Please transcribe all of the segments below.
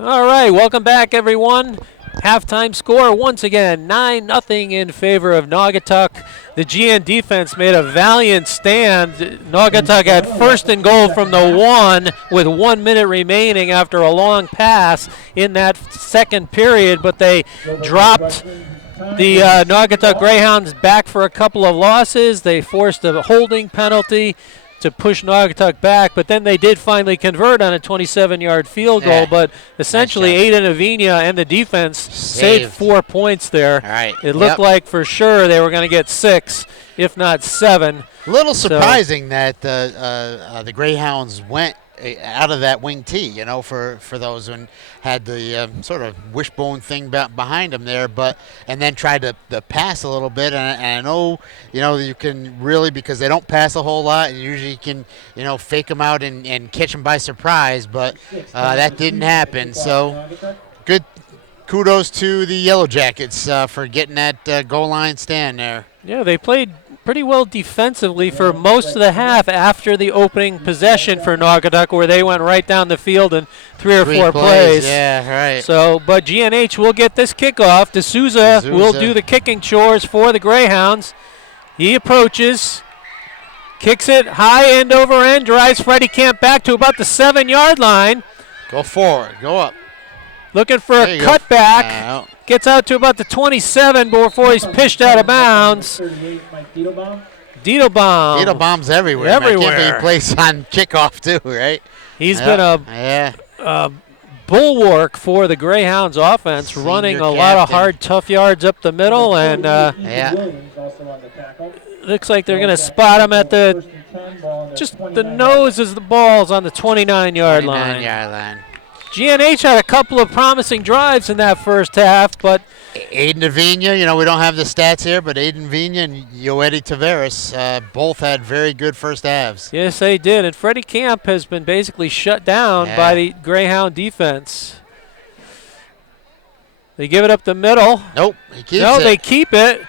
All right, welcome back, everyone. Halftime score once again, 9-0 in favor of Naugatuck. The GN defense made a valiant stand. Naugatuck had first and goal from the 1 with 1 minute remaining after a long pass in that second period, but they dropped the Naugatuck Greyhounds back for a couple of losses. They forced a holding penalty to push Naugatuck back, but then they did finally convert on a 27-yard field goal. But essentially, Aiden Avina and the defense saved 4 points there. All right. It looked like for sure they were going to get 6, if not 7. A little surprising that the Greyhounds went out of that wing T, you know, for those, and had the sort of wishbone thing behind them there, and then tried to pass a little bit. And I know, you know, you can really, because they don't pass a whole lot, and usually you can, you know, fake them out and catch them by surprise, but that didn't happen. So good kudos to the Yellow Jackets for getting that goal line stand there. Yeah, they played pretty well defensively for most of the half after the opening possession for Naugatuck, where they went right down the field in three or four plays. Yeah, right. So, but GNH will get this kickoff. D'Souza will do the kicking chores for the Greyhounds. He approaches, kicks it high end over end, drives Freddie Camp back to about the 7-yard line. Go forward, go up. Looking for a cutback. Gets out to about the 27 before he's pitched out of bounds. Diedelbaum's everywhere. Everywhere. Can't be placed on kickoff too, right? He's been a bulwark for the Greyhounds offense, running a lot of hard, tough yards up the middle, and looks like they're going to spot him at the nose as the ball's on the 29-yard line. GNH had a couple of promising drives in that first half, but Aiden Avina, you know, we don't have the stats here, but Aiden Avina and Yoedi Taveras both had very good first halves. Yes, they did, and Freddie Camp has been basically shut down by the Greyhound defense. They give it up the middle. Nope, he keeps it. No, they keep it.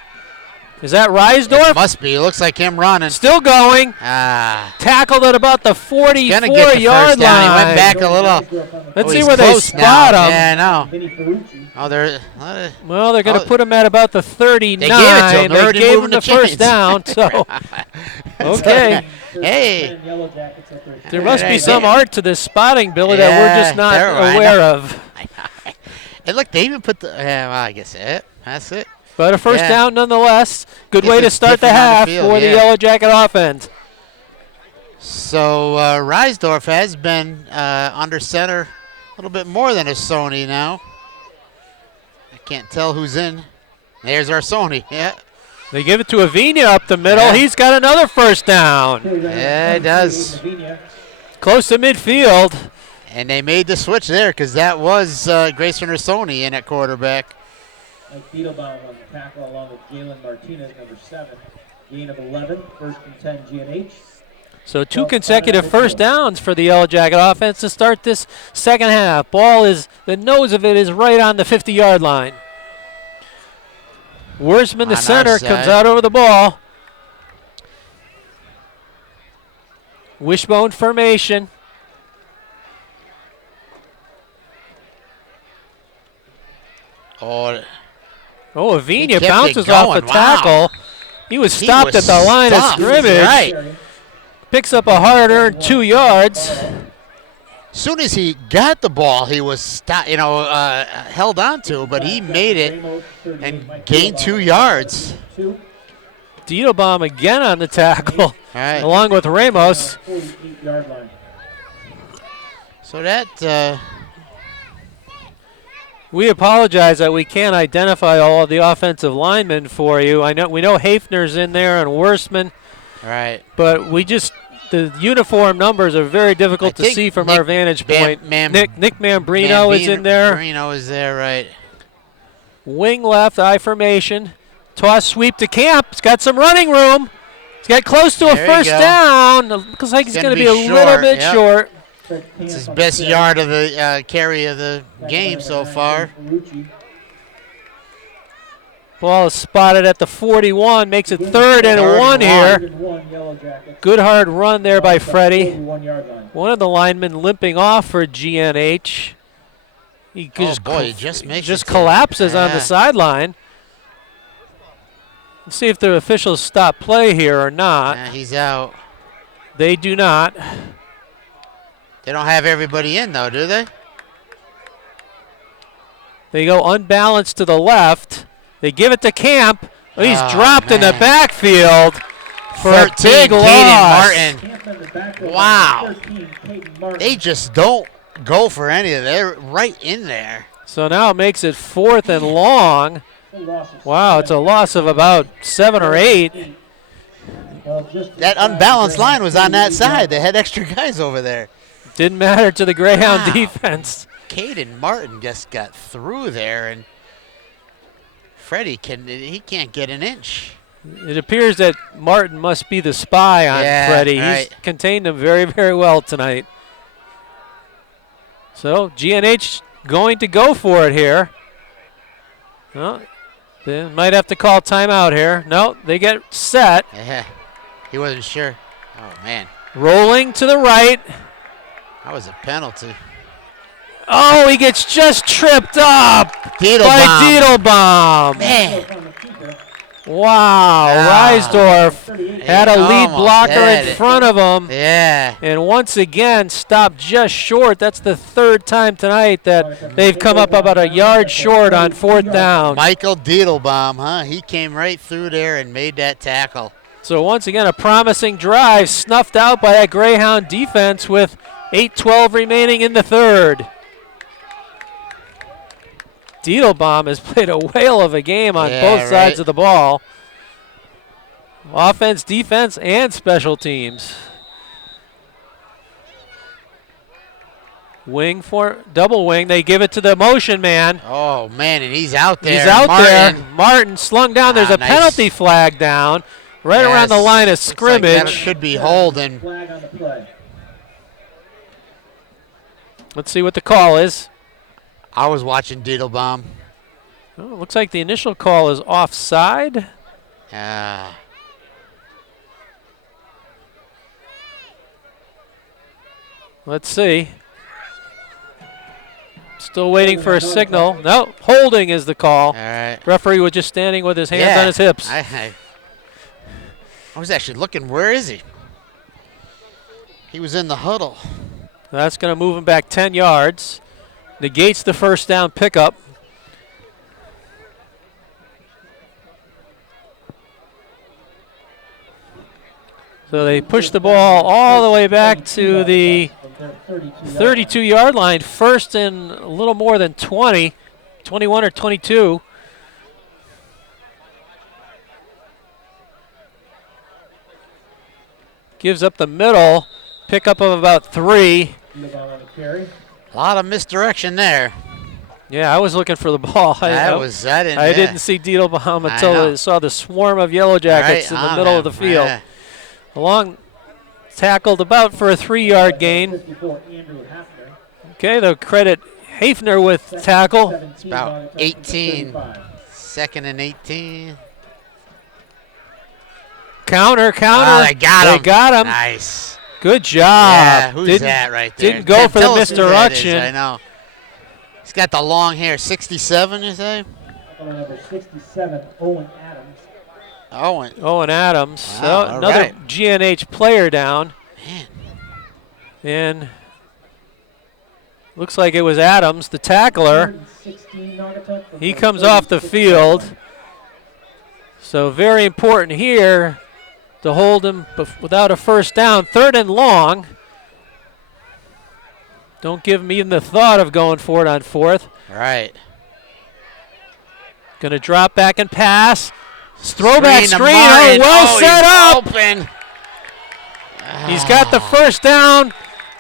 Is that Reisdorf? It must be. It looks like him running. Still going. Tackled at about the 44-yard line. He went back a little. Let's see where they spot him. Yeah, I know. Oh, they're going to put him at about the 39. They gave it to him. They gave him the first down. So, okay. Hey. There must be some art to this spotting, Billy, that we're just not aware of. And look, they even put the. Well, I guess that's it. But a first down nonetheless. Good way to start the half for the Yellow Jacket offense. So Reisdorf has been under center a little bit more than a Sony now. I can't tell who's in. There's our Sony. Yeah. They give it to Avina up the middle. Yeah. He's got another first down. Yeah, he does. Close to midfield. And they made the switch there because that was Grayson or Sony in at quarterback. Diedelbaum on the tackle along with Jalen Martinez, number 7. Gain of 11, first and 10 GNH. So 2 consecutive first downs for the Yellow Jacket offense to start this second half. The nose of it is right on the 50-yard line. Worsman, the center, comes out over the ball. Wishbone formation. Oh, Avina bounces off the tackle. He was stopped at the line of scrimmage. Right. Picks up a hard-earned 2 yards. As soon as he got the ball, he was held on to, but he made it and gained 2 yards. Diedelbaum again on the tackle, along with Ramos. So that... We apologize that we can't identify all of the offensive linemen for you. We know Hafner's in there and Worsman. Right. But the uniform numbers are very difficult to see from our vantage point. Nick Mambrino is in there. Mambrino is there, right. Wing left, I formation. Toss sweep to Camp. He's got some running room. He's got close to a first down. Looks like he's going to be a little bit short. It's his best yard of the carry of the game so far. Ball is spotted at the 41, makes it 3rd and 1 here. Good hard run there by Freddie. One of the linemen limping off for GNH. He Oh boy, he just makes just it to- collapses on the Yeah. sideline. Let's see if the officials stop play here or not. Yeah, he's out. They do not. They don't have everybody in though, do they? They go unbalanced to the left. They give it to Camp. Oh, he's Oh, dropped in the man. backfield for a 13, big loss. Caden Martin. Camp in the backfield, Wow. 13, Caden Martin. They just don't go for any of it. They're right in there. So now it makes it 4th and long. Full loss of Wow, it's a loss of about 7 or 8. Well, just That inside unbalanced the line was on that Greyhound. side. They had extra guys over there. Didn't matter to the Greyhound Wow. defense. Caden Martin just got through there, and Freddie can't get an inch. It appears that Martin must be the spy on Yeah, Freddie. right. He's contained him very, very well tonight. So GNH going to go for it here. Well, they might have to call timeout here. No, they get set. Yeah, he wasn't sure. Oh man, Rolling to the right. that was a penalty. Oh, he gets just tripped up Diedelbaum. by Diedelbaum. Man, On the keeper. Wow, Wow. Reisdorf 38. had a lead almost blocker had in it. front of him. yeah. And once again, stopped just short. That's the 3rd time tonight that they've come up about a yard short on 4th down. Michael Diedelbaum, huh? He came right through there and made that tackle. So once again, a promising drive snuffed out by that Greyhound defense with 8:12 remaining in the 3rd. Diedelbaum has played a whale of a game on Yeah, both sides right. of the ball. Offense, defense, and special teams. Wing for double wing. They give it to the motion man. Oh man, and he's out there. He's out there. Martin. Martin slung down. There's Ah, a nice. penalty flag down right around the Yes. line of Looks like that scrimmage. should be holding. Flag on the play. Let's see what the call is. I was watching Diedelbaum. Oh, looks like the initial call is offside. Let's see. Still waiting for a signal. No, holding is the call. All right. Referee was just standing with his hands Yeah, on his hips. I was actually looking. Where is he? He was in the huddle. That's going to move him back 10 yards. Negates the first down pickup. So they push the ball all the way back to the 32-yard line. First and a little more than 20, 21 or 22. Gives up the middle. Pickup of about 3. A lot of misdirection there. Yeah, I was looking for the ball. I I didn't see Diedelbaum until know. I saw the swarm of Yellow Jackets Right in the on middle of him. the field. Yeah. Along, tackled about for a 3-yard gain. 54, Andrew Hafner. Okay, they'll credit Hafner with tackle. It's about 18. 2nd and 18. Counter. Oh, they got him. They got him. Nice. Good job. Yeah, who's Didn't- that right there? Didn't go for the Tell us who that is. misdirection. I know. He's got the long hair. 67, you say? Number 67, Owen Adams. Owen. Owen Adams. Wow, So all another right. GNH player down. Man. And looks like it was Adams, the tackler. 116, Naugatuck from He the comes off the 36 field. line. So very important here to hold him without a first down. 3rd and long. Don't give him even the thought of going for it on 4th. Right. Going to drop back and pass. Throwback to screen. Martin. Oh, well set up. Open. He's got the first down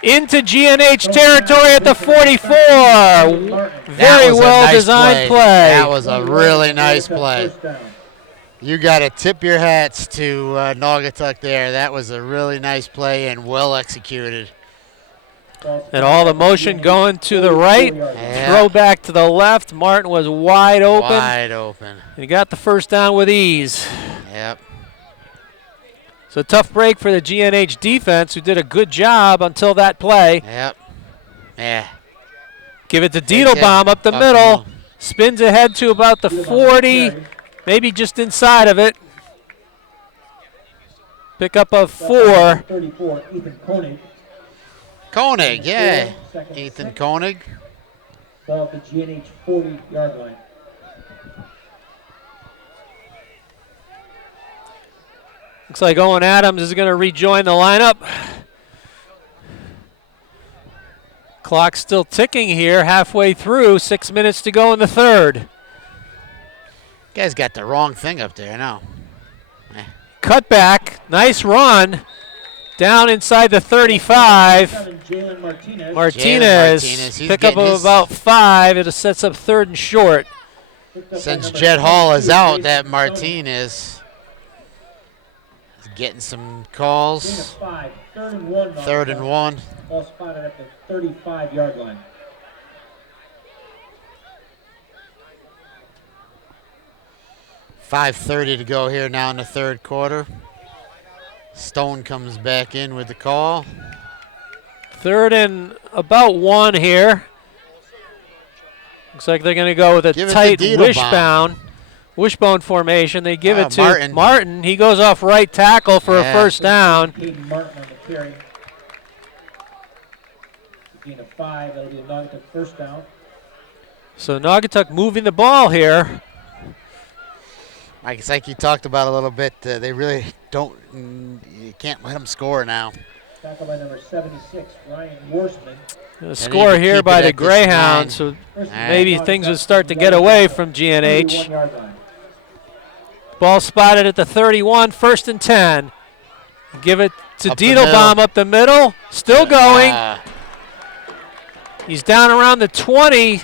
into GNH territory at the 44. That Very was a well nice designed play. That was a really nice play. First down. You got to tip your hats to Naugatuck there. That was a really nice play and well executed. And all the motion going to the right. Yeah. Throw back to the left. Martin was wide open. Wide open. And he got the first down with ease. Yep. So tough break for the GNH defense, who did a good job until that play. Yep. Yeah. Give it to Diedelbaum up the middle. Spins ahead to about the 40, maybe just inside of it. Pick up a 4. 34, Ethan Koenig. Koenig, yeah. Ethan Koenig. Ball at the GNH 40-yard line. Looks like Owen Adams is going to rejoin the lineup. Clock's still ticking here, halfway through, 6 minutes to go in the third. Guy's got the wrong thing up there now. Cut back, nice run. Down inside the 35. Martinez. Pick up of about 5. It sets up 3rd and short. Since Jet Hall is out, that Martinez is getting some calls. 3rd and 1. Ball spotted at the 35-yard line. .5:30 to go here now in the third quarter. Stone comes back in with the call. 3rd and about 1 here. Looks like they're going to go with a tight wishbone formation. They give it to Martin. He goes off right tackle for a first down. Martin on the carry. Gain of 5, that'll be a Naugatuck first down. So Naugatuck moving the ball here. Mike, it's like you talked about a little bit. They really don't. You can't let them score now. Tackle by number 76, Ryan Worsman. A score here by the Greyhounds, so maybe things would start to get away from GNH. Ball spotted at the 31, 1st and 10. Give it to Diedelbaum up the middle. Still going. He's down around the 20.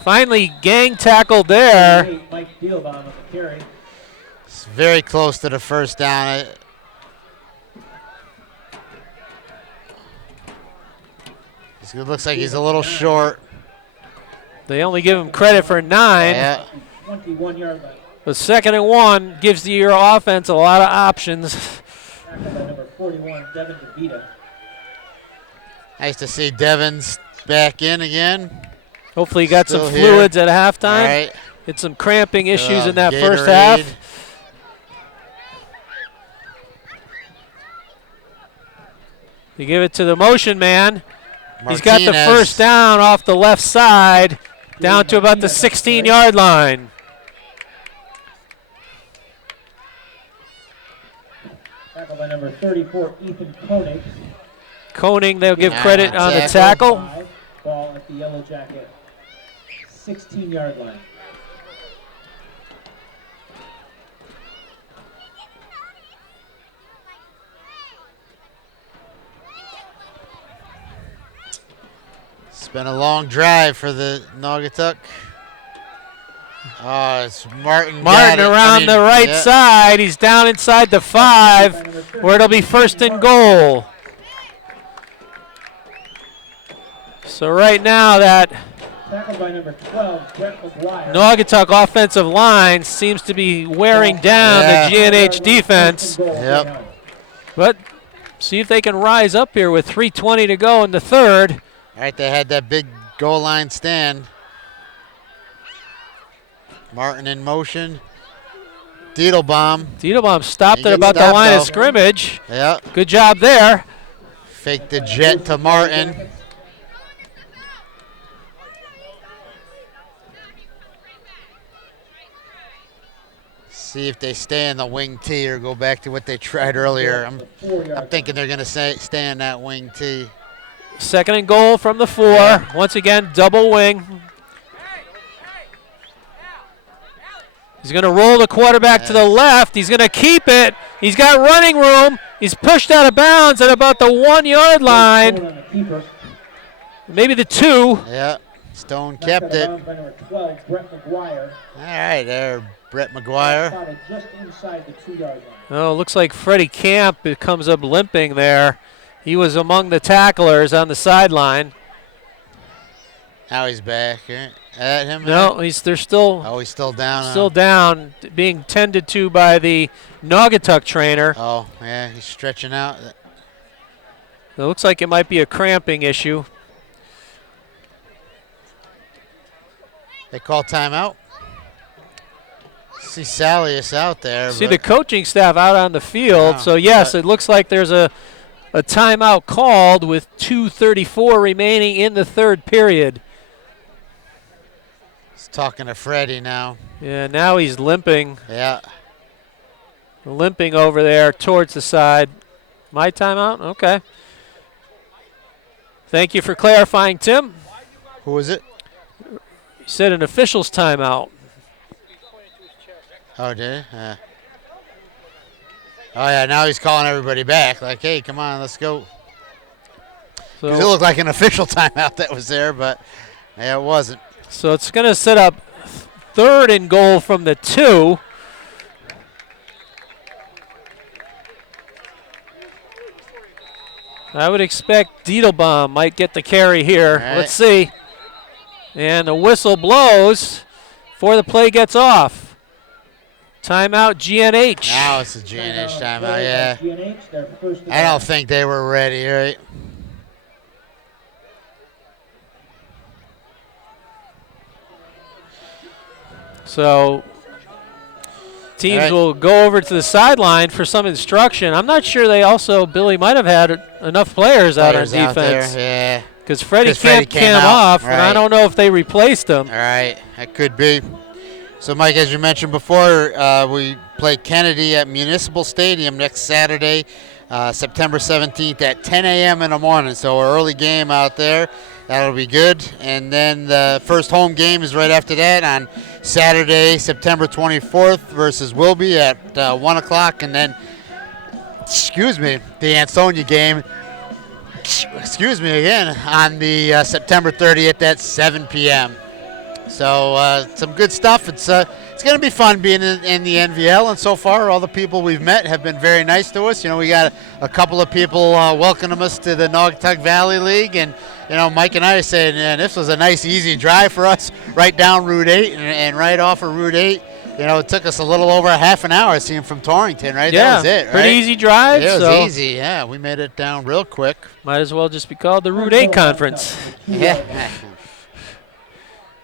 Finally gang tackled there. It's very close to the first down. It looks like he's a little short. They only give him credit for 9. Yeah. 21-yard line. But 2nd and 1 gives your offense a lot of options. Tackled by number 41, Devin DeVita. Nice to see Devins back in again. Hopefully he got some fluids at halftime. All right. Had some cramping issues in that Gatorade. first half. You give it to the motion man. Martinez. He's got the first down off the left side, down to about the 16-yard line. Tackle by number 34, Ethan Koenig. Koenig, they'll give credit on the tackle. Ball at the Yellow Jacket, 16-yard line. It's been a long drive for the Naugatuck. It's Martin. Martin around the right side. He's down inside the 5, where it'll be 1st and goal. So right now that Tackled by number 12, Brett McGuire. Naugatuck offensive line seems to be wearing down the GNH defense. Yep. But see if they can rise up here with 3:20 to go in the third. All right, they had that big goal line stand. Martin in motion. Diedelbaum stopped at about the line of scrimmage. Yeah. Good job there. Fake the jet to Martin. See if they stay in the wing T or go back to what they tried earlier. I'm thinking they're going to stay in that wing T. 2nd and goal from the 4. Once again, double wing. He's going to roll the quarterback to the left. He's going to keep it. He's got running room. He's pushed out of bounds at about the 1-yard line. Maybe the 2. Yeah, Stone kept it. All right, there, Brett McGuire. Just inside the 2-yard line. Oh, looks like Freddie Camp comes up limping there. He was among the tacklers on the sideline. Now he's back. At him? No, they're still. Oh, he's still down. Still down, being tended to by the Naugatuck trainer. Oh, yeah, he's stretching out. It looks like it might be a cramping issue. They call timeout. See Salius out there. See the coaching staff out on the field. So, yes, it looks like there's a timeout called with 2:34 remaining in the third period. He's talking to Freddie now. Yeah, now he's limping. Yeah. Limping over there towards the side. My timeout? Okay. Thank you for clarifying, Tim. Who was it? He said an official's timeout. Oh, did he? Yeah. Oh, yeah, now he's calling everybody back. Like, hey, come on, let's go. So it looked like an official timeout that was there, but yeah, it wasn't. So it's going to set up 3rd and goal from the 2. I would expect Diedelbaum might get the carry here. Right. Let's see. And the whistle blows before the play gets off. Timeout GNH. Now it's a GNH timeout, yeah. GNH, their first I don't think they were ready, right? So teams will go over to the sideline for some instruction. I'm not sure they also, Billy, might have had enough players out on defense. Yeah. Because Freddie Freddie came out, off, right. and I don't know if they replaced him. All right, that could be. So, Mike, as you mentioned before, we play Kennedy at Municipal Stadium next Saturday, September 17th at 10 a.m. in the morning. So, an early game out there. That'll be good. And then the first home game is right after that on Saturday, September 24th versus Wilby at 1 o'clock. And then, the Ansonia game, again, on the September 30th at 7 p.m. So some good stuff. It's going to be fun being in the NVL, and so far all the people we've met have been very nice to us. You know, we got a couple of people welcoming us to the Naugatuck Valley League, and you know, Mike and I said, man, this was a nice, easy drive for us right down Route 8 and right off of Route 8. You know, it took us a little over a half an hour seeing from Torrington, right? Yeah, that was it, right? Pretty easy drive. It was easy, yeah. We made it down real quick. Might as well just be called the Route 8 Conference. Yeah.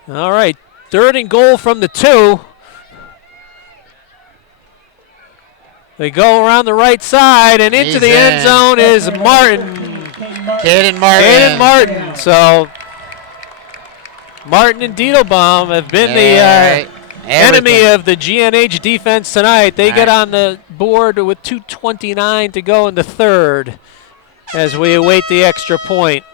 All right, 3rd and goal from the 2. They go around the right side, and into the end zone is Martin. Caden Martin. So Martin and Diedelbaum have been the enemy of the GNH defense tonight. They get on the board with 2:29 to go in the 3rd as we await the extra point.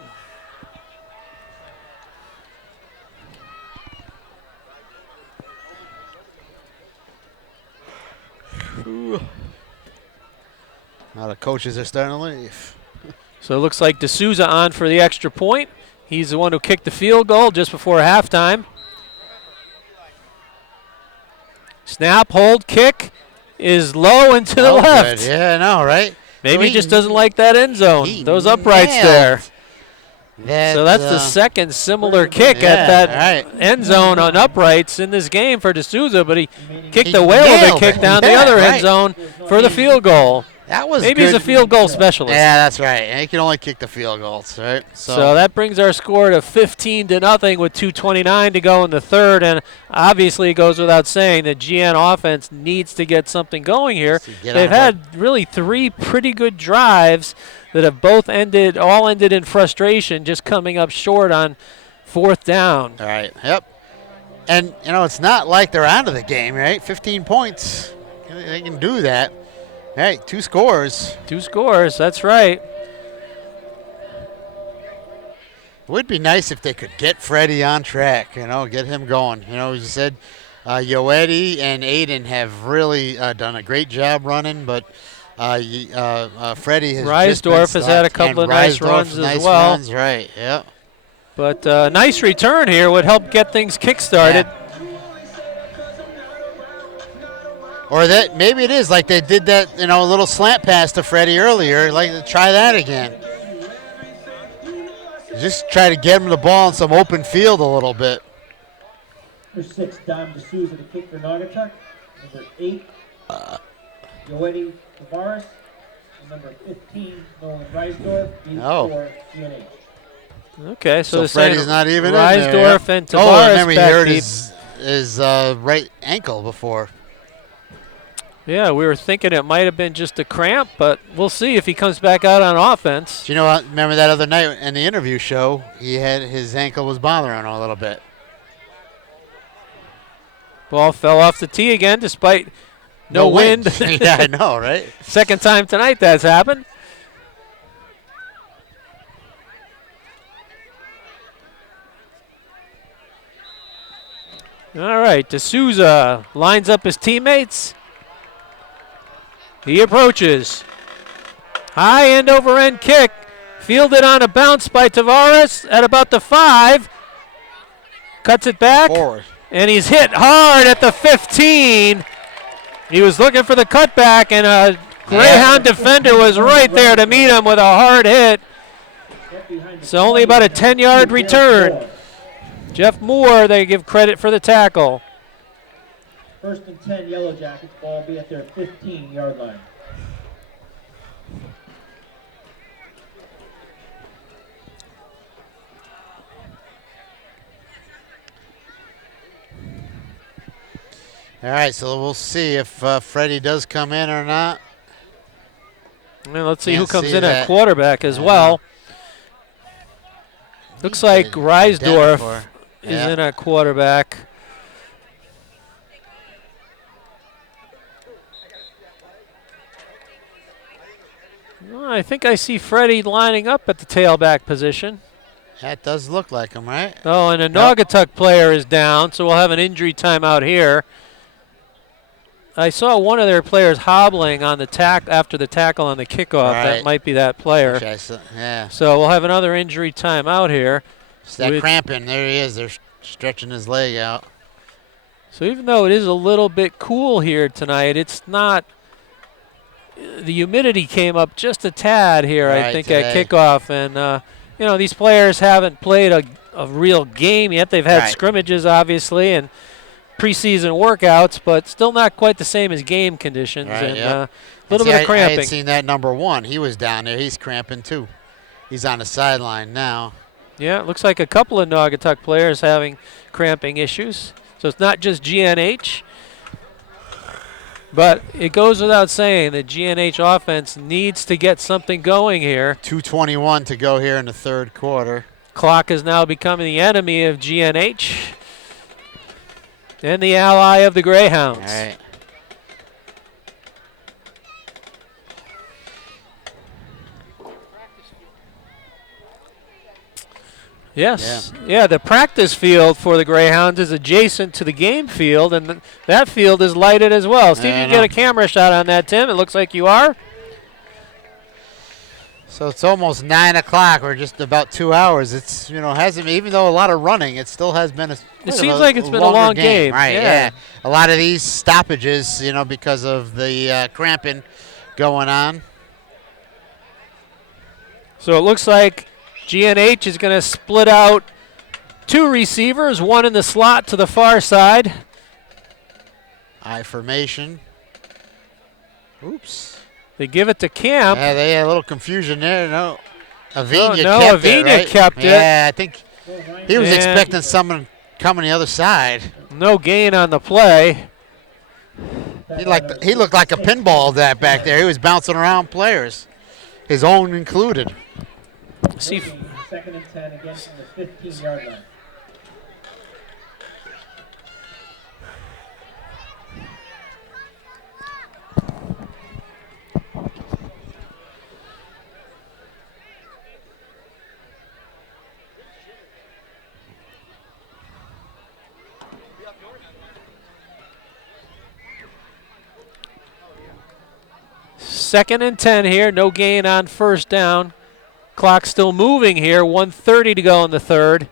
Now the coaches are starting to leave. So it looks like D'Souza on for the extra point. He's the one who kicked the field goal just before halftime. Snap, hold, kick is low and to the left. Good. Yeah, I know, right? Maybe he just doesn't like that end zone. Those uprights there. So that's the second similar kick at that end zone on uprights in this game for D'Souza, but he kicked the whale of a kick down the other end zone for the field goal. That was Maybe good. he's a field goal specialist. Yeah, that's right. And he can only kick the field goals, right? So that brings our score to 15-0 with 2:29 to go in the 3rd, and obviously it goes without saying that GN offense needs to get something going here. They've had really 3 pretty good drives that have all ended in frustration, just coming up short on 4th down. All right, yep. And, you know, it's not like they're out of the game, right? 15 points. They can do that. Hey, 2 scores. 2 scores, that's right. It would be nice if they could get Freddie on track, you know, get him going. You know, as you said, Yoedi and Aiden have really done a great job running, but Freddie has Reisdorf has had a couple of nice runs as well. Runs, right, yeah. But nice return here would help get things kick-started. Yeah. Or that maybe it is like they did that, you know, a little slant pass to Freddie earlier. Like, try that again. Just try to get him the ball in some open field a little bit. Number 6, Dom D'Souza to kick for Naugatuck. Number 8, Yoedi Tavares. And number 15, Nolan Reisdorf, for GNH. Okay, so Freddie's not even in there. Reisdorf and Tavares. Oh, remember he back hurt deep. his right ankle before. Yeah, we were thinking it might have been just a cramp, but we'll see if he comes back out on offense. Do you know what? Remember that other night in the interview show, he had his ankle was bothering him a little bit. Ball fell off the tee again despite no wind. Yeah, I know, right? Second time tonight that's happened. All right, D'Souza lines up his teammates. He approaches. High end over end kick. Fielded on a bounce by Tavares at about the 5. Cuts it back. Forward. And he's hit hard at the 15. He was looking for the cutback, and a Greyhound defender was right there to meet him with a hard hit. So only about a 10-yard return. Jeff Moore, they give credit for the tackle. 1st and 10, Yellow Jackets. Ball be at their 15-yard line. All right, so we'll see if Freddie does come in or not. Well, let's see who Can't comes see in that. at quarterback as well. Looks like Reisdorf is in at quarterback. Well, I think I see Freddie lining up at the tailback position. That does look like him, right? Oh, and a Naugatuck player is down, so we'll have an injury timeout here. I saw one of their players hobbling on the after the tackle on the kickoff. Right. That might be that player. Yeah. So we'll have another injury timeout here. It's that cramping. There he is. They're stretching his leg out. So even though it is a little bit cool here tonight, it's not. The humidity came up just a tad here, I think, today. at kickoff. And, you know, these players haven't played a real game yet. They've had scrimmages, obviously, and preseason workouts, but still not quite the same as game conditions. Right, and a little bit of I cramping. had seen that number 1. He was down there. He's cramping, too. He's on the sideline now. Yeah, it looks like a couple of Naugatuck players having cramping issues. So it's not just GNH. But it goes without saying that GNH offense needs to get something going here. 2:21 to go here in the third quarter. Clock is now becoming the enemy of GNH and the ally of the Greyhounds. All right. Yes. Yeah, the practice field for the Greyhounds is adjacent to the game field, and that field is lighted as well. See if you can get a camera shot on that, Tim. It looks like you are. So it's almost 9 o'clock. We're just about 2 hours. It's, you know, hasn't, even though a lot of running, it still has been it seems like it's been a long game. Right, yeah. A lot of these stoppages, you know, because of the cramping going on. So it looks like GNH is going to split out 2 receivers, one in the slot to the far side. I formation. Oops. They give it to Camp. Yeah, they had a little confusion there. No, Avina kept it. Yeah, I think he was expecting someone coming the other side. No gain on the play. He looked like a pinball that back there. He was bouncing around players, his own included. See, 2nd and 10 again from the 15-yard line. Second and 10 here. No gain on first down. Clock still moving here. 1:30 to go in the third.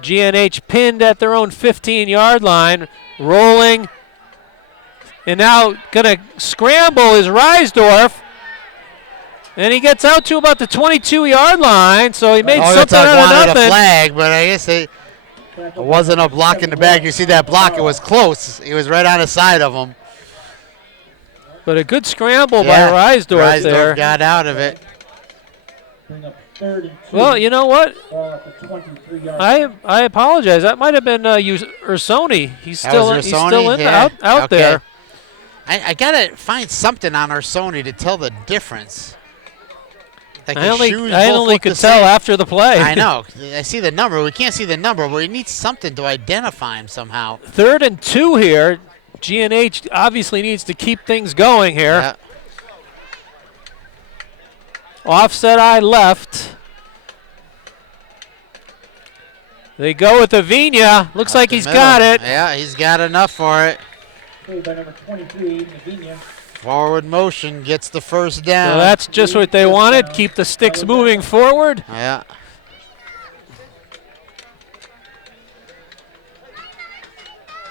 GNH pinned at their own 15-yard line. Rolling. And now going to scramble is Reisdorf. And he gets out to about the 22-yard line. So he made something out of nothing. A flag, but I guess it wasn't a block in the back. You see that block? It was close. He was right on the side of him. But a good scramble by Reisdorf there. Got out of it. Bring up 3rd and 2. Well, you know what? Ball at the 23-yard line. I apologize. That might have been Ursoni. He's That still was he's Ursoni? still in Yeah. out Okay. there. I gotta find something on our Sony to tell the difference. Like I the only shoes I both only look could the tell same. after the play. I know. I see the number. We can't see the number, but we need something to identify him somehow. 3rd and 2 here. GNH obviously needs to keep things going here. Yeah. Offset eye left. They go with Avina. Looks like the he's middle. got it. Yeah, he's got enough for it. Played by number 23, Navinia. Forward motion gets the first down. So that's just what they wanted. Keep the sticks moving forward. Yeah.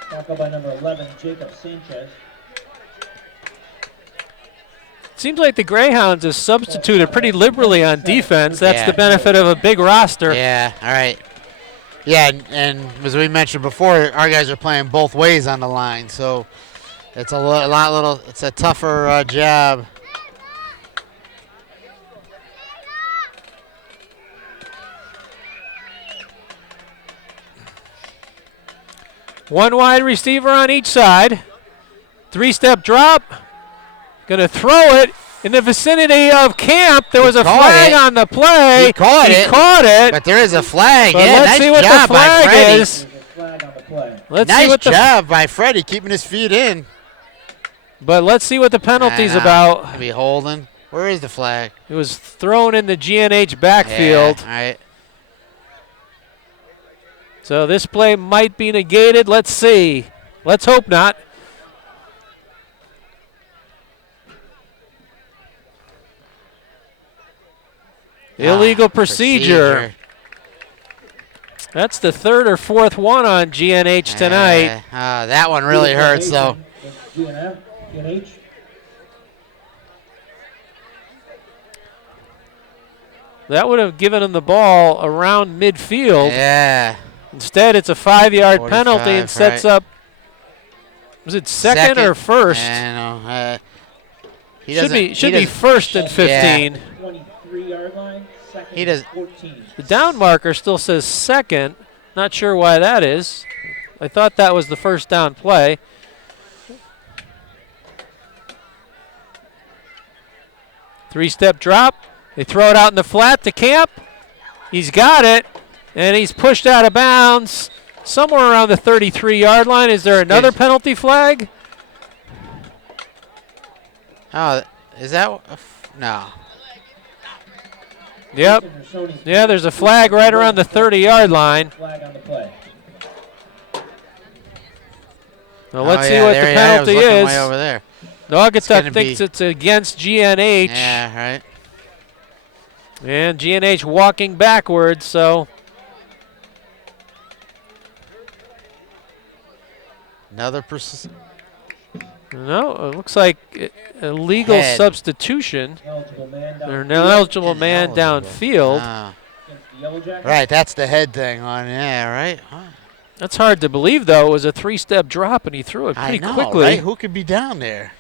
Tackle by number 11, Jacob Sanchez. Seems like the Greyhounds have substituted pretty liberally on defense. That's Yeah. the benefit of a big roster. Yeah, all right. Yeah, and as we mentioned before, our guys are playing both ways on the line, so it's it's a tougher job. One wide receiver on each side. 3-step drop. Going to throw it in the vicinity of Camp. There was a caught flag it. on the play. He caught it. Caught it. But there is a flag. But Yeah, let's nice see what the job by flag Freddie. is. There's a flag on the play. Let's see Nice what the job by Freddie keeping his feet in. But let's see what the penalty's Nah, about. Maybe holding. Where is the flag? It was thrown in the GNH backfield. Yeah, all right. So this play might be negated. Let's see. Let's hope not. Illegal procedure. That's the 3rd or 4th one on GNH tonight. That one really hurts, though. GNH. That would have given him the ball around midfield. Yeah. Instead, it's a 5-yard 45, penalty and sets right. up. Was it second or first? I know. Should be first and 15. 23-yard line. Second He does- and 14. The down marker still says second. Not sure why that is. I thought that was the first down play. Three-step drop. They throw it out in the flat to Camp. He's got it, and he's pushed out of bounds somewhere around the 33-yard line. Is there another penalty flag? Oh, is that? No. Yep. Yeah, there's a flag right around the 30-yard line. Flag on the play. Well, let's see what the penalty is. Way over there. Naugatuck thinks it's against GNH. Yeah, right. And GNH walking backwards, so. Another No, it looks like a legal Head. substitution. Eligible man Or an downfield. eligible man Ineligible. downfield. Against the Yellow Jackets. Right, that's the head thing on. Yeah, right. Huh. That's hard to believe, though. It was a 3-step drop, and he threw it pretty I know, quickly. right? Who could be down there?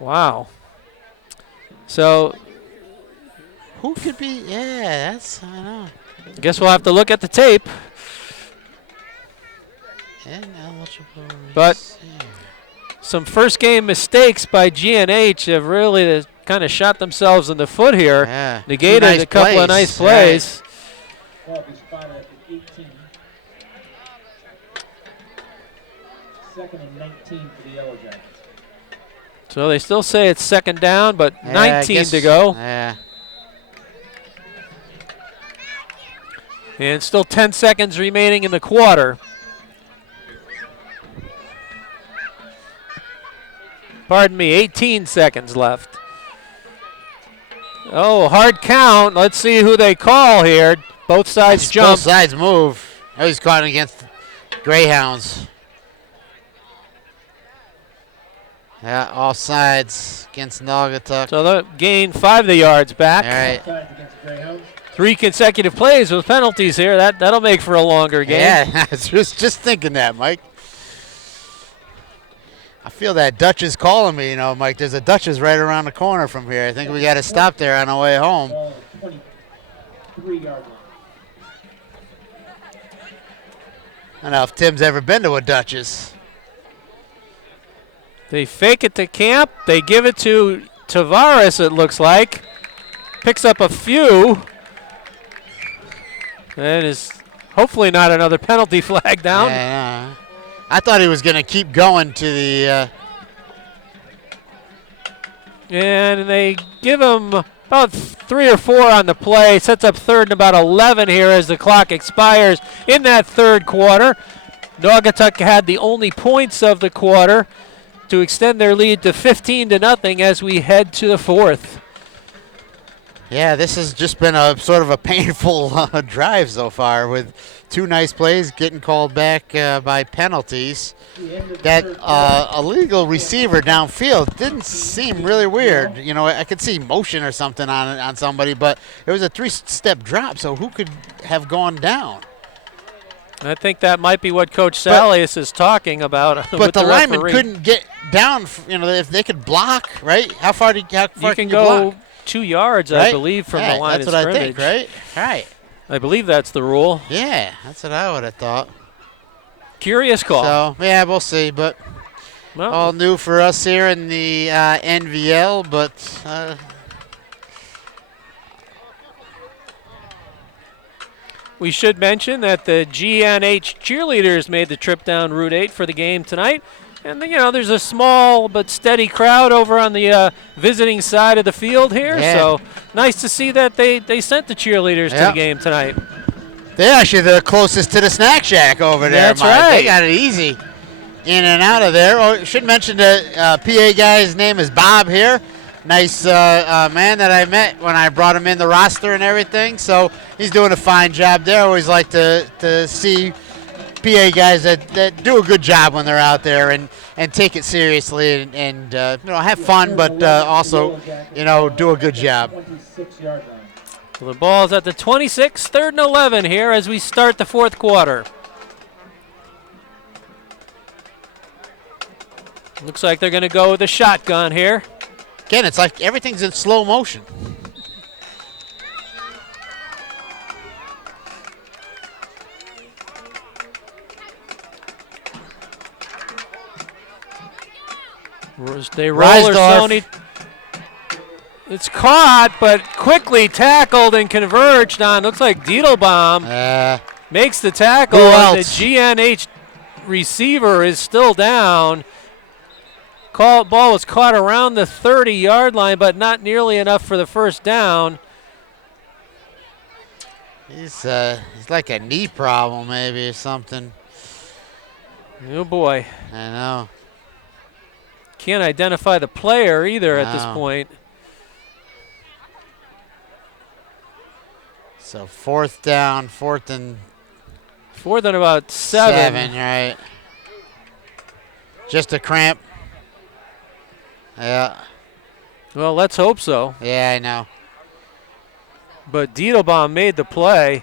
Wow. So, Who could be? Yeah, I know. I guess we'll have to look at the tape. Ineligible. But receiver. some first-game mistakes by GNH have really kind of shot themselves in the foot here. Yeah. Negated Two nice a couple of plays. nice plays. Ball will be spotted at the 18. Second and 19 for the Yellow Jackets. So they still say it's second down, but Yeah, I 19 guess- to go. Yeah. And still 10 seconds remaining in the quarter. Pardon me, 18 seconds left. Oh, hard count. Let's see who they call here. Both sides Both jump. sides move. Oh, he's caught against Greyhounds. Yeah, all sides against Naugatuck. So they'll gain 5 of the yards back. All right. Sides against the Greyhounds. 3 consecutive plays with penalties here. That'll make for a longer game. Yeah, I was just thinking that, Mike. I feel that Dutch is calling me, Mike. There's a Dutch's right around the corner from here. I think we got to stop there on our way home. Ball 23-yard line. I don't know if Tim's ever been to a Dutch's. They fake it to Camp. They give it to Tavares, it looks like. Picks up a few. And is hopefully not another penalty flag down. Yeah, I thought he was going to keep going to the... And they give him about 3 or 4 on the play. Sets up third and about 11 here as the clock expires in that third quarter. Naugatuck had the only points of the quarter to extend their lead to 15-0 as we head to the fourth. Yeah, this has just been a sort of a painful drive so far with 2 nice plays getting called back by penalties. That illegal receiver downfield didn't seem really weird. I could see motion or something on somebody, but it was a 3-step drop, so who could have gone down? I think that might be what Coach Salius is talking about. But the lineman couldn't get down, if they could block, right? How far can you go block? 2 yards, right? I believe, from the line of scrimmage. That's what I think, right? Right. I believe that's the rule. Yeah, that's what I would have thought. Curious call. So, yeah, we'll see. But all new for us here in the NVL. But we should mention that the GNH cheerleaders made the trip down Route 8 for the game tonight. And, there's a small but steady crowd over on the visiting side of the field here. Yeah. So nice to see that they sent the cheerleaders to the game tonight. They're actually the closest to the snack shack over there, That's Mike. right. They got it easy in and out of there. Oh, I should mention the PA guy's name is Bob here. Nice man that I met when I brought him in the roster and everything. So he's doing a fine job there. I always like to see PA guys that do a good job when they're out there and take it seriously and have fun, but also do a good job. 26-yard line. So the ball's at the 26, 3rd and 11 here as we start the fourth quarter. Looks like they're going to go with a shotgun here. Again, it's like everything's in slow motion. They roll or Sony. It's caught, but quickly tackled and converged on. Looks like Diedelbaum makes the tackle. And the GNH receiver is still down. Ball was caught around the 30-yard line, but not nearly enough for the first down. He's like a knee problem maybe or something. Oh, boy. I know. Can't identify the player either at this point. So fourth and about 7. 7, right. Just a cramp. Yeah. Well, let's hope so. Yeah, I know. But Diedelbaum made the play.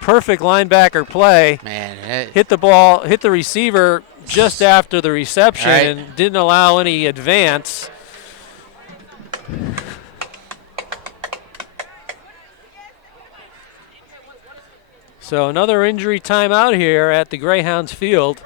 Perfect linebacker play. Man, hit the receiver just after the reception and didn't allow any advance. So another injury timeout here at the Greyhounds field.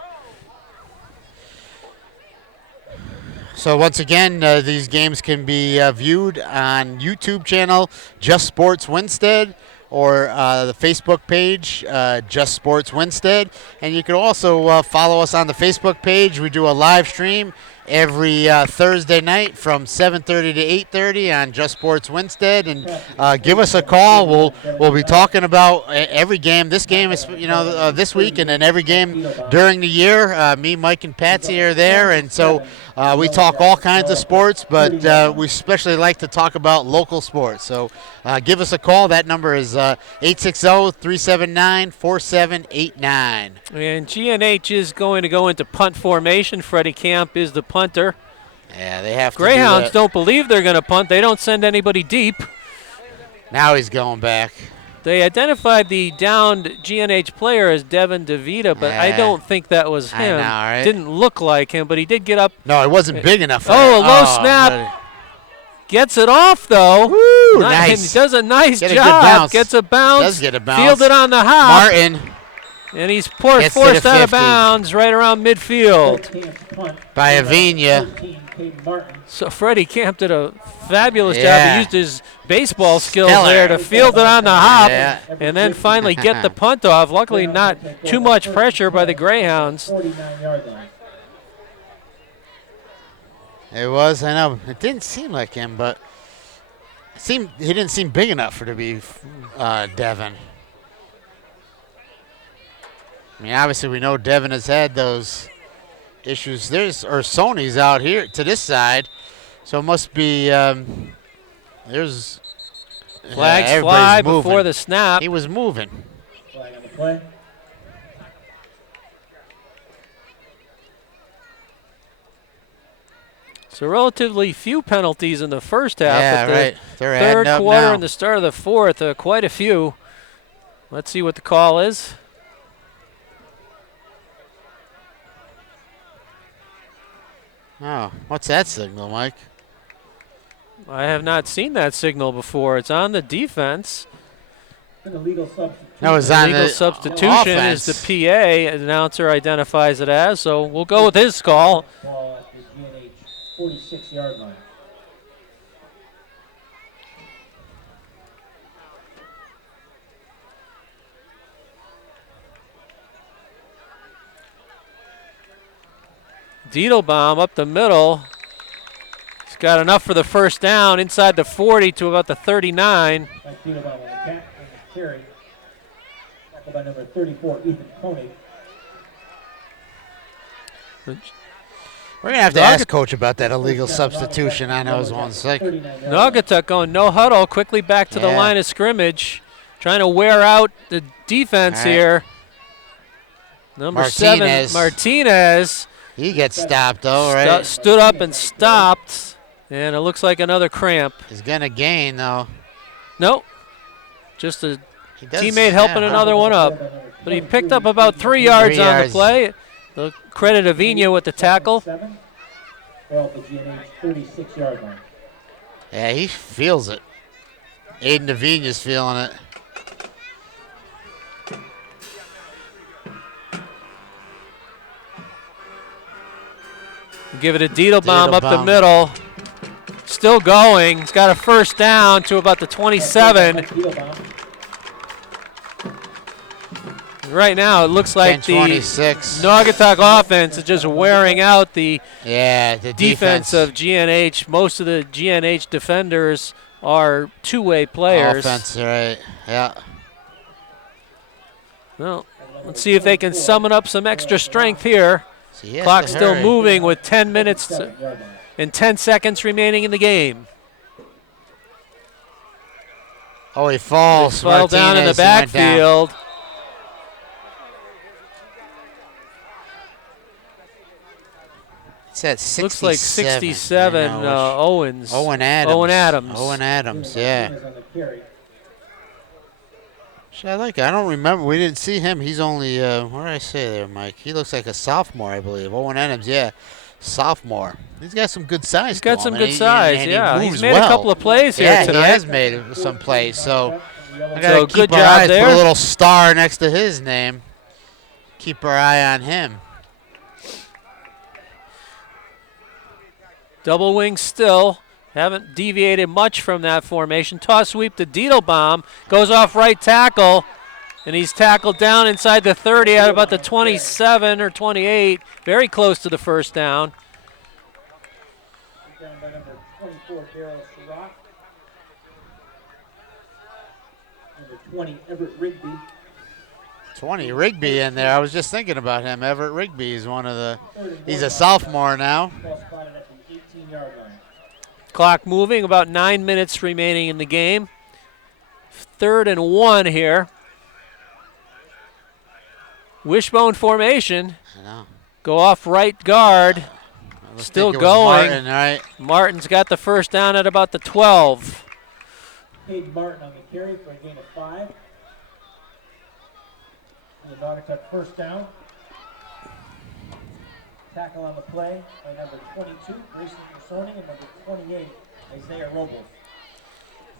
So once again, these games can be viewed on YouTube channel Just Sports Winstead or the Facebook page Just Sports Winstead. And you can also follow us on the Facebook page. We do a live stream every Thursday night from 7:30 to 8:30 on Just Sports Winstead, and give us a call. We'll be talking about every game. This game is this week, and then every game during the year. Me, Mike, and Patsy are there, and so we talk all kinds of sports, but we especially like to talk about local sports. So give us a call. That number is 860-379-4789. And GNH is going to go into punt formation. Freddie Camp is the punter. Yeah, they have to. Greyhounds don't believe they're going to punt. They don't send anybody deep. Now he's going back. They identified the downed GNH player as Devin DeVita, but I Yeah. don't think that was I him. know, right? Didn't look like him, but he did get up. No, it wasn't big enough for Oh, him. a low snap. Gets it off, though. Woo, And he nice. does a nice Get a good job. bounce. Gets a bounce. Does get a bounce. Fielded on the hop. Martin And he's Gets to the forced out of 50. bounds right around midfield. by Avina. So Freddie Camp did a fabulous job. Yeah. He used his baseball skills Stellar. there to field it on the hop Yeah. and then finally get the punt off. Luckily not too much pressure by the Greyhounds. 49-yard line. It was, I know. It didn't seem like him, but he didn't seem big enough for to be Devin. I mean, obviously we know Devin has had those issues. Sony's out here to this side, so it must be there's Flags everybody's fly moving. before the snap. He was moving. Flag on the play. So relatively few penalties in the first half. Yeah, but the right. They're third adding up quarter now. and the start of the fourth, quite a few. Let's see what the call is. Oh, what's that signal, Mike? I have not seen that signal before. It's on the defense. An illegal substitution. That was on Legal the substitution offense. is the PA announcer identifies it as, so we'll go with his call. Ball at the GNH 46-yard line. Diedelbaum up the middle. He's got enough for the first down inside the 40 to about the 39. Mike Diedelbaum on the carry. Tackled by number 34, Ethan Koenig. We're going to have to ask Coach about that illegal substitution on those ones. Like, Naugatuck going no huddle, quickly back to the Yeah. line of scrimmage, trying to wear out the defense All right. here. Number Martinez. 7, Martinez. he gets stopped, though, right? Stood up and stopped, and it looks like another cramp. He's going to gain, though. Nope, just a He does, teammate helping another one up. But he picked up about 3 yards on the yards. play. The credit Avina with the tackle. Ball at the GNH 36-yard line. Yeah, he feels it. Aiden Avina's feeling it. Give it a Diedelbaum up the Diedelbaum. middle. Still going. He's got a first down to about the 27. Diedelbaum. Right now, it looks like the 10-26. Naugatuck offense is just wearing out the Yeah, the defense of GNH. Most of the GNH defenders are two-way players. Offense, right. Yeah. Well, let's see if they can summon up some extra strength here. So he has Clock to still hurry. moving with 10 minutes 7-yard line. and 10 seconds remaining in the game. Oh, he falls. Fell down in the Martinez, he went down. backfield. It's at 67. Looks like 67, I know, Owens. Owen Adams. Owen Adams. Owen Adams, yeah. Martinez on the carry. I like it. I don't remember. We didn't see him. He's only, what did I say there, Mike? He looks like a sophomore, I believe. Owen Adams, yeah. Sophomore. He's got some good size. He's got to some him, good and size, and yeah. He He's moves made well. a couple of plays here Yeah, tonight. he has made some plays. So I So gotta good keep our job eyes, there. put a little star next to his name. Keep our eye on him. Double wing still. Haven't deviated much from that formation. Toss sweep to Diedelbaum. Goes off right tackle. And he's tackled down inside the 30 at about the 27 or 28. Very close to the first down. Down by number 24, Darryl Sherrock. Number 20, Everett Rigby. 20, Rigby in there. I was just thinking about him. Everett Rigby is one of the, he's a sophomore now. Ball spotted at the 18-yard line. Clock moving, about 9 minutes remaining in the game. 3rd and 1 here. Wishbone formation. I know. Go off right guard. I was Still thinking it was going. Martin, right? Martin's got the first down at about the 12. Hayden Martin on the carry for a gain of 5. The Naugatuck first down. Tackle on the play by number 22, Grayson Personi, and number 28, Isaiah Robles.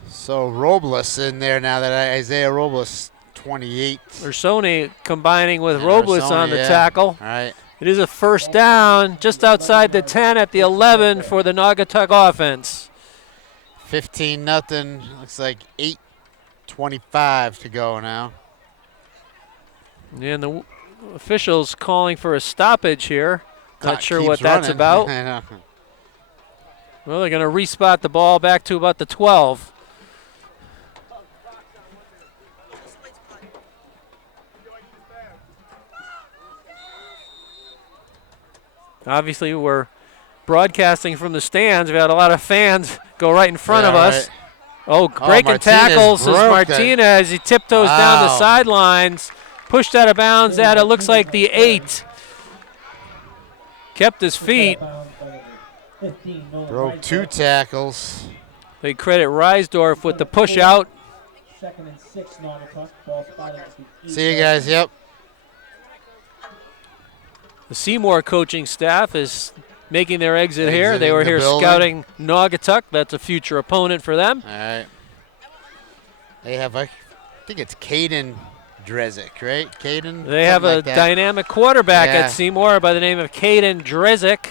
So Robles in there now that Isaiah Robles, 28. Personi combining with And Robles Personi, on the yeah. tackle. All right. It is a first down just outside the 10 at the 11 for the Naugatuck offense. 15-0. Looks like 8:25 to go now. And the officials calling for a stoppage here. Not Clock sure keeps what that's running. about. I know. Well, they're going to respot the ball back to about the 12. Obviously, we're broadcasting from the stands. We had a lot of fans go right in front of us. Right. Oh, breaking Martinez tackles is broke that. Martinez. He tiptoes down the Wow. sidelines, pushed out of bounds at it looks like the 8. Kept his feet. Broke 2 tackles. They credit Reisdorf with the push out. 2nd and 6, Naugatuck. Ball spotted at the See you guys. Yep. The Seymour coaching staff is making their exit here. They Exiting were the here building. scouting Naugatuck. That's a future opponent for them. All right. They have, I think it's Caden Drezick, right? Caden? They have a like that. dynamic quarterback Yeah. at Seymour by the name of Caden Drezick.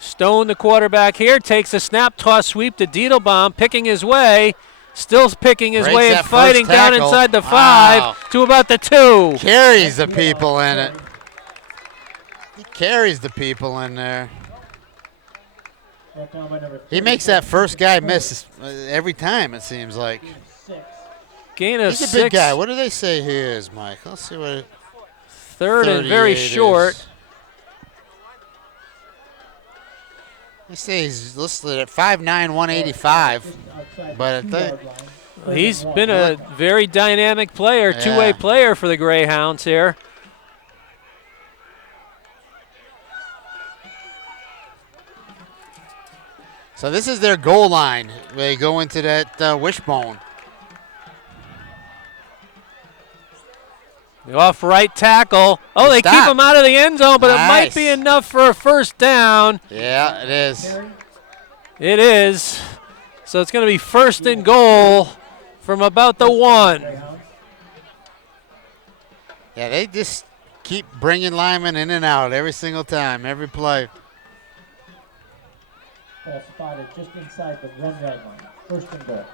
Stone, the quarterback here, takes a snap, toss, sweep to Diedelbaum, picking his way. Still picking his Breaks way and that fighting first down tackle. inside the Wow. 5 to about the 2. Carries the people in it. He carries the people in there. He makes that first guy miss every time, it seems like. Gain of He's a 6. big guy. What do they say he is, Mike? Let's see what it, 3rd and very 38 short. is. They say he's listed at 5'9", 185. But I think He's been a very dynamic player, two-way Yeah. player for the Greyhounds here. so. This is their goal line. They go into that wishbone. The off right tackle. Oh, they keep Stop. him out of the end zone, but it might Nice. be enough for a first down. Yeah, it is. It is. So it's going to be 1st and goal from about the 1. Yeah, they just keep bringing linemen in and out every single time, every play. Ball spotted just inside the 1-yard line. 1st and goal.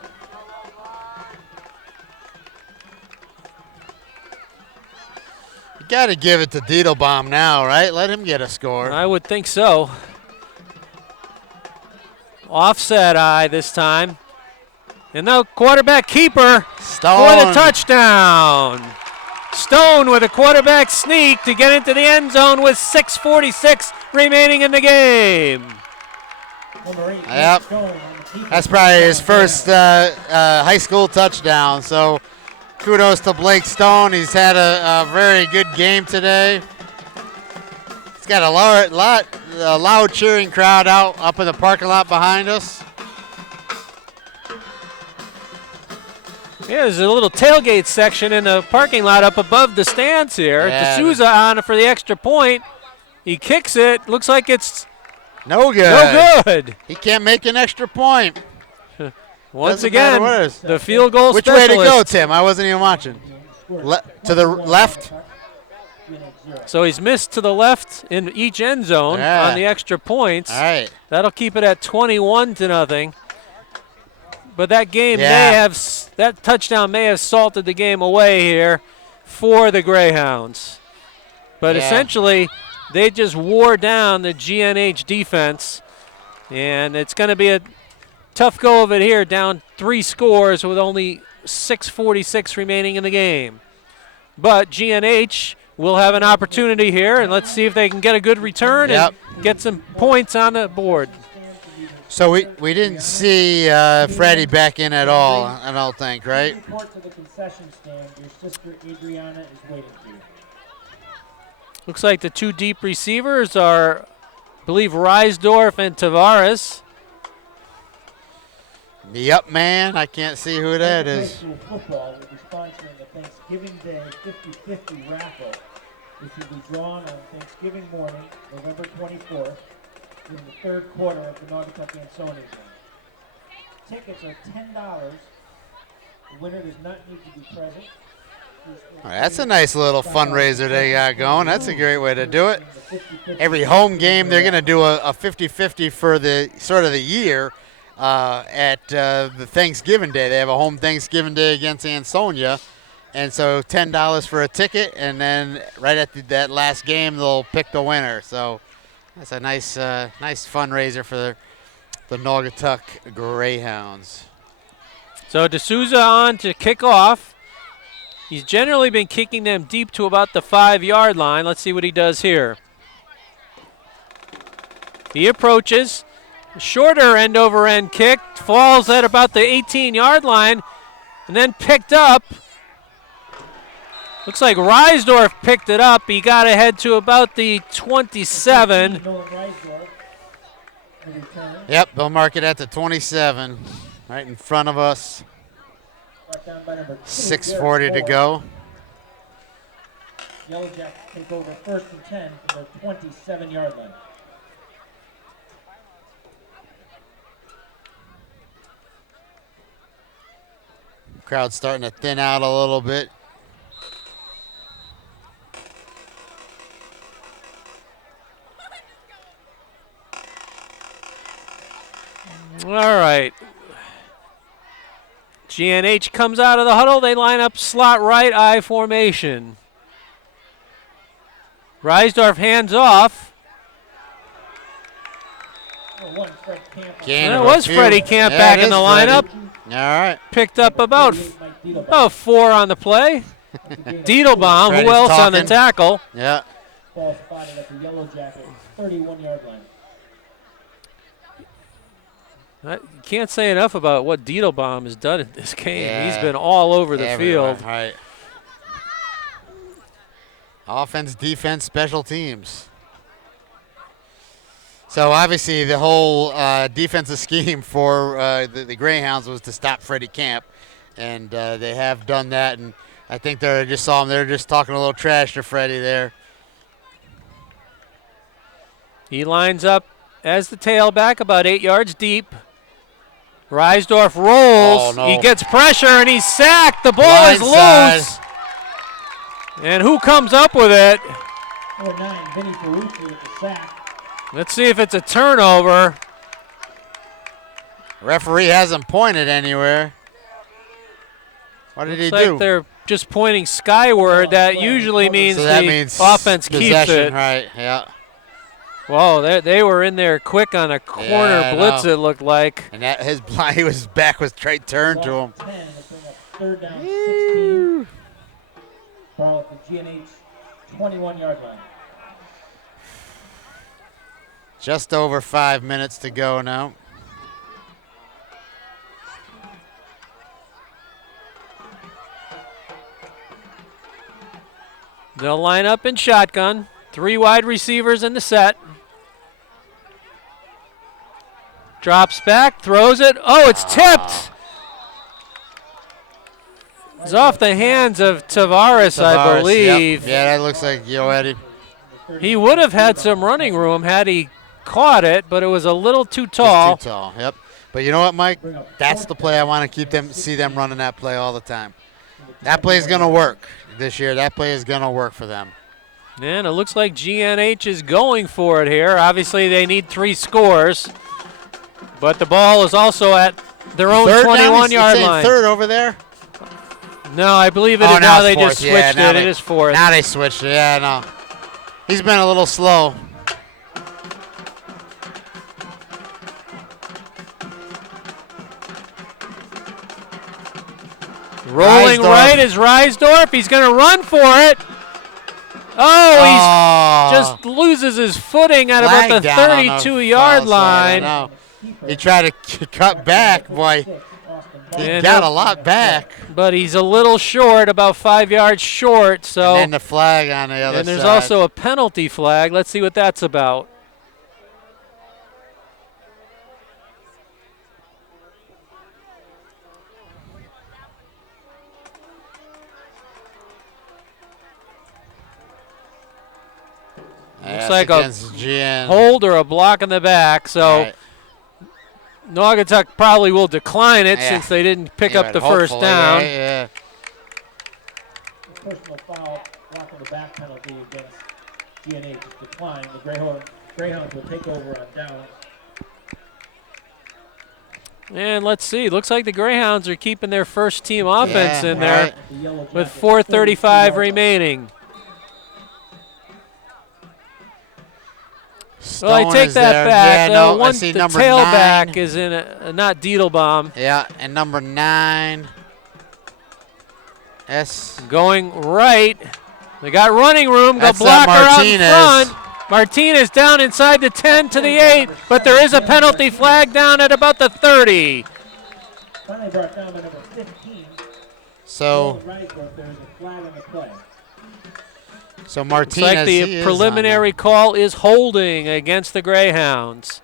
You got to give it to Diedelbaum now, right? Let him get a score. I would think so. Offset eye this time. And the quarterback keeper for the Stone. touchdown. Stone with a quarterback sneak to get into the end zone with 6:46 remaining in the game. Number 8, Yep. Stone on the keeper. That's probably his first high school touchdown. So kudos to Blake Stone. He's had a very good game today. He's got a loud cheering crowd out up in the parking lot behind us. Yeah, there's a little tailgate section in the parking lot up above the stands here. Yeah. D'Souza on for the extra point. He kicks it. Looks like it's No good. no good. He can't make an extra point. Once Doesn't again, matter what it is. the field goal Which way specialist. to go, Tim? I wasn't even watching. To the left? So he's missed to the left in each end zone Yeah. on the extra points. All right. That'll keep it at 21-0. But that game Yeah. that touchdown may have salted the game away here for the Greyhounds. But Yeah. essentially, they just wore down the GNH defense, and it's going to be a tough go of it here, down 3 scores with only 6:46 remaining in the game. But GNH will have an opportunity here, and let's see if they can get a good return Yep. and get some points on the board. So we didn't see Freddie back in at all, I don't think, right? Report to the concession stand. Your sister Adriana is waiting for you. Looks like the 2 deep receivers are, I believe, Reisdorf and Tavares. Yep, man. I can't see who that High is. school football will be sponsoring the Thanksgiving Day 50-50 raffle, which will be drawn on Thanksgiving morning, November 24th, during the third quarter of the Naugatuck Ansonian game. Tickets are $10. The winner does not need to be present. All right, that's a nice little fundraiser they got going. That's a great way to do it. Every home game, they're going to do a 50-50 for the sort of the year at the Thanksgiving Day. They have a home Thanksgiving Day against Ansonia. And so $10 for a ticket, and then right at that last game, they'll pick the winner. So that's a nice fundraiser for the Naugatuck Greyhounds. So D'Souza on to kick off. He's generally been kicking them deep to about the 5-yard line. Let's see what he does here. He approaches. Shorter end-over-end kick. Falls at about the 18-yard line and then picked up. Looks like Reisdorf picked it up. He got ahead to about the 27. Yep, they'll mark it at the 27, right in front of us. 6:40 to go. Yellow Jackets take over 1st and 10 from their 27-yard line. Crowd's starting to thin out a little bit. All right. GNH comes out of the huddle. They line up slot right, I formation. Reisdorf hands off. That was Freddie Camp back in the lineup. All right. Picked up about 4 on the play. Diedelbaum, who else on the tackle? Yeah. Ball spotted at the Yellow Jacket 31-yard line. I can't say enough about what Diedelbaum has done in this game. Yeah. He's been all over the Everywhere. field. Right. Offense, defense, special teams. So obviously the whole defensive scheme for the Greyhounds was to stop Freddie Camp, and they have done that. And I think they just saw him. They're just talking a little trash to Freddie there. He lines up as the tailback about 8 yards deep. Reisdorf rolls. Oh, no. He gets pressure and he's sacked. The ball is loose. And who comes up with it? Number 9, Vinny Ferrucci with the sack. Let's see if it's a turnover. Referee hasn't pointed anywhere. What did he Looks do? like they're just pointing skyward. That usually means So that the means offense keeps possession, it. right? Yeah. Whoa, they were in there quick on a corner Yeah, I blitz, know. it looked like. And that his back was straight turned to him. 10 to bring up 3rd down, 16. Ball at the GNH 21-yard line. Just over 5 minutes to go now. They'll line up in shotgun. 3 wide receivers in the set. Drops back, throws it. Oh, it's tipped. It's off the hands of Tavares, I believe. Yep. Yeah, that looks like Eddie. He would have had some running room had he caught it, but it was a little too tall. It's too tall, yep. But you know what, Mike? That's the play I want to see them running that play all the time. That play is going to work this year. That play is going to work for them. And it looks like GNH is going for it here. Obviously, they need 3 scores. But the ball is also at their own 21-yard line. Third over there? No, I believe it is now. They just switched it. It is 4th. Now they switched it. Yeah, no. He's been a little slow. Rolling right is Reisdorf. He's going to run for it. Oh, he just loses his footing at about the 32-yard line. He tried to cut back, boy. He got a lot back. But he's a little short, about 5 yards short. So. And then the flag on the other side. And there's also a penalty flag. Let's see what that's about. Looks like a against GN. hold or a block in the back. So Right. Naugatuck probably will decline it Yeah. since they didn't pick Yeah, up the but first hopefully, down. right? Yeah. Personal foul, block on the back penalty against GNH is declined. The Greyhounds will take over on down. And let's see. Looks like the Greyhounds are keeping their first team offense in there right. The Yellow with Jackets, 4:35 32 remaining. Stone Well, I take is that there. back. Yeah, no, I One, see the number tailback 9. is in not Diedelbaum. Yeah, and number 9. Going right. They got running room. That's The blocker out in Martinez. front. Martinez down inside the 10 to the 8, but there is a penalty flag down at about the 30. Finally brought down to number 15. So There's a flag on the play. Looks Martinez. like he the is preliminary call is holding against the Greyhounds.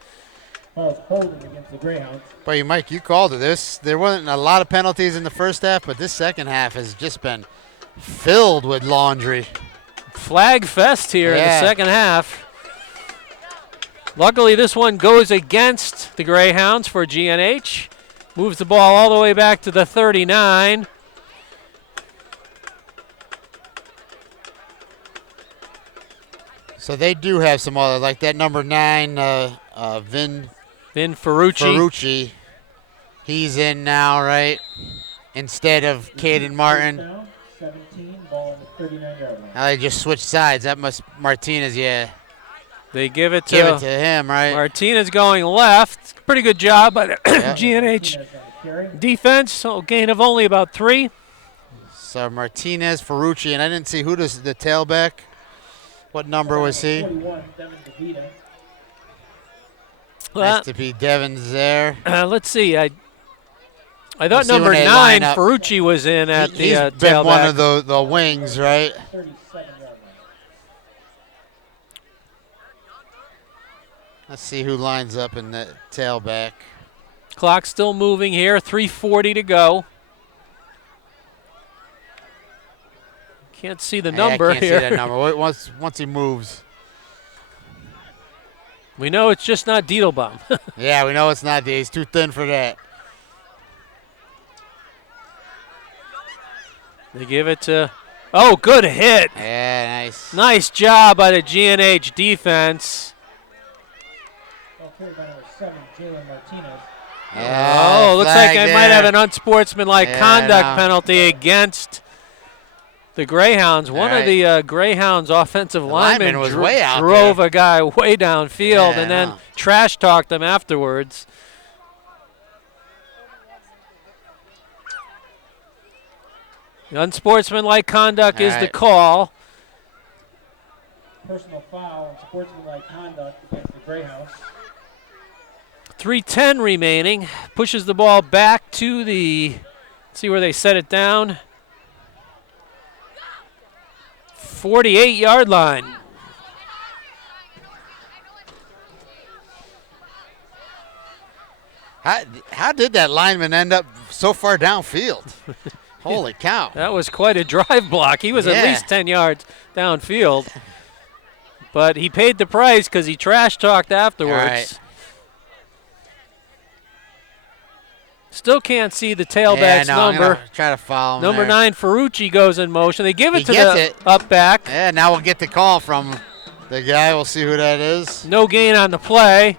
Calls holding against the Greyhounds. But Mike, you called it. There wasn't a lot of penalties in the first half, but this second half has just been filled with laundry. Flag fest here in the Yeah. second half. Luckily, this one goes against the Greyhounds for GNH. Moves the ball all the way back to the 39. So they do have some other, like that number 9, Vin Ferrucci. He's in now, right? Instead of Caden Martin. Down, 17, ball on the 39-yard line. Now they just switched sides. That must Martinez, yeah. They give it Give it to him, right? Martinez going left. Pretty good job by the GNH Martinez on the carry. defense. So gain of only about 3. So Martinez, Ferrucci, and I didn't see who does the tailback. What number was he? 41, Devin DeVita. Nice to be Devon's there. Let's see. I We'll thought see number when they 9, line up. Ferrucci, was in at He's the been tailback. one of the wings, right? 37-yard line. Let's see who lines up in the tailback. Clock still moving here. 3:40 to go. Can't see the number I can't here. see that number. Wait, once he moves. We know it's just not Diedelbaum. Yeah, we know it's not. He's too thin for that. They give it to. Oh, good hit. Yeah, nice. Nice job by the GNH defense. Ball carried by number 7, Jalen Martinez. Oh, looks like I might have an unsportsmanlike Yeah, conduct no. penalty against the Greyhounds. One of the Greyhounds' offensive linemen lineman was way out drove there. a guy way downfield Yeah, and then no. trash talked him afterwards. The unsportsmanlike conduct is the right. call. Personal foul and sportsmanlike conduct against the Greyhounds. 3:10 remaining. Pushes the ball back to the, see where they set it down, 48-yard line. How did that lineman end up so far downfield? Holy cow. That was quite a drive block. He was at Yeah. least 10 yards downfield. But he paid the price because he trash talked afterwards. All right. Still can't see the tailback's I'm number. gonna try to follow him Number there. 9, Ferrucci, goes in motion. They give it He to gets the it. up back. Yeah, now we'll get the call from the guy. We'll see who that is. No gain on the play.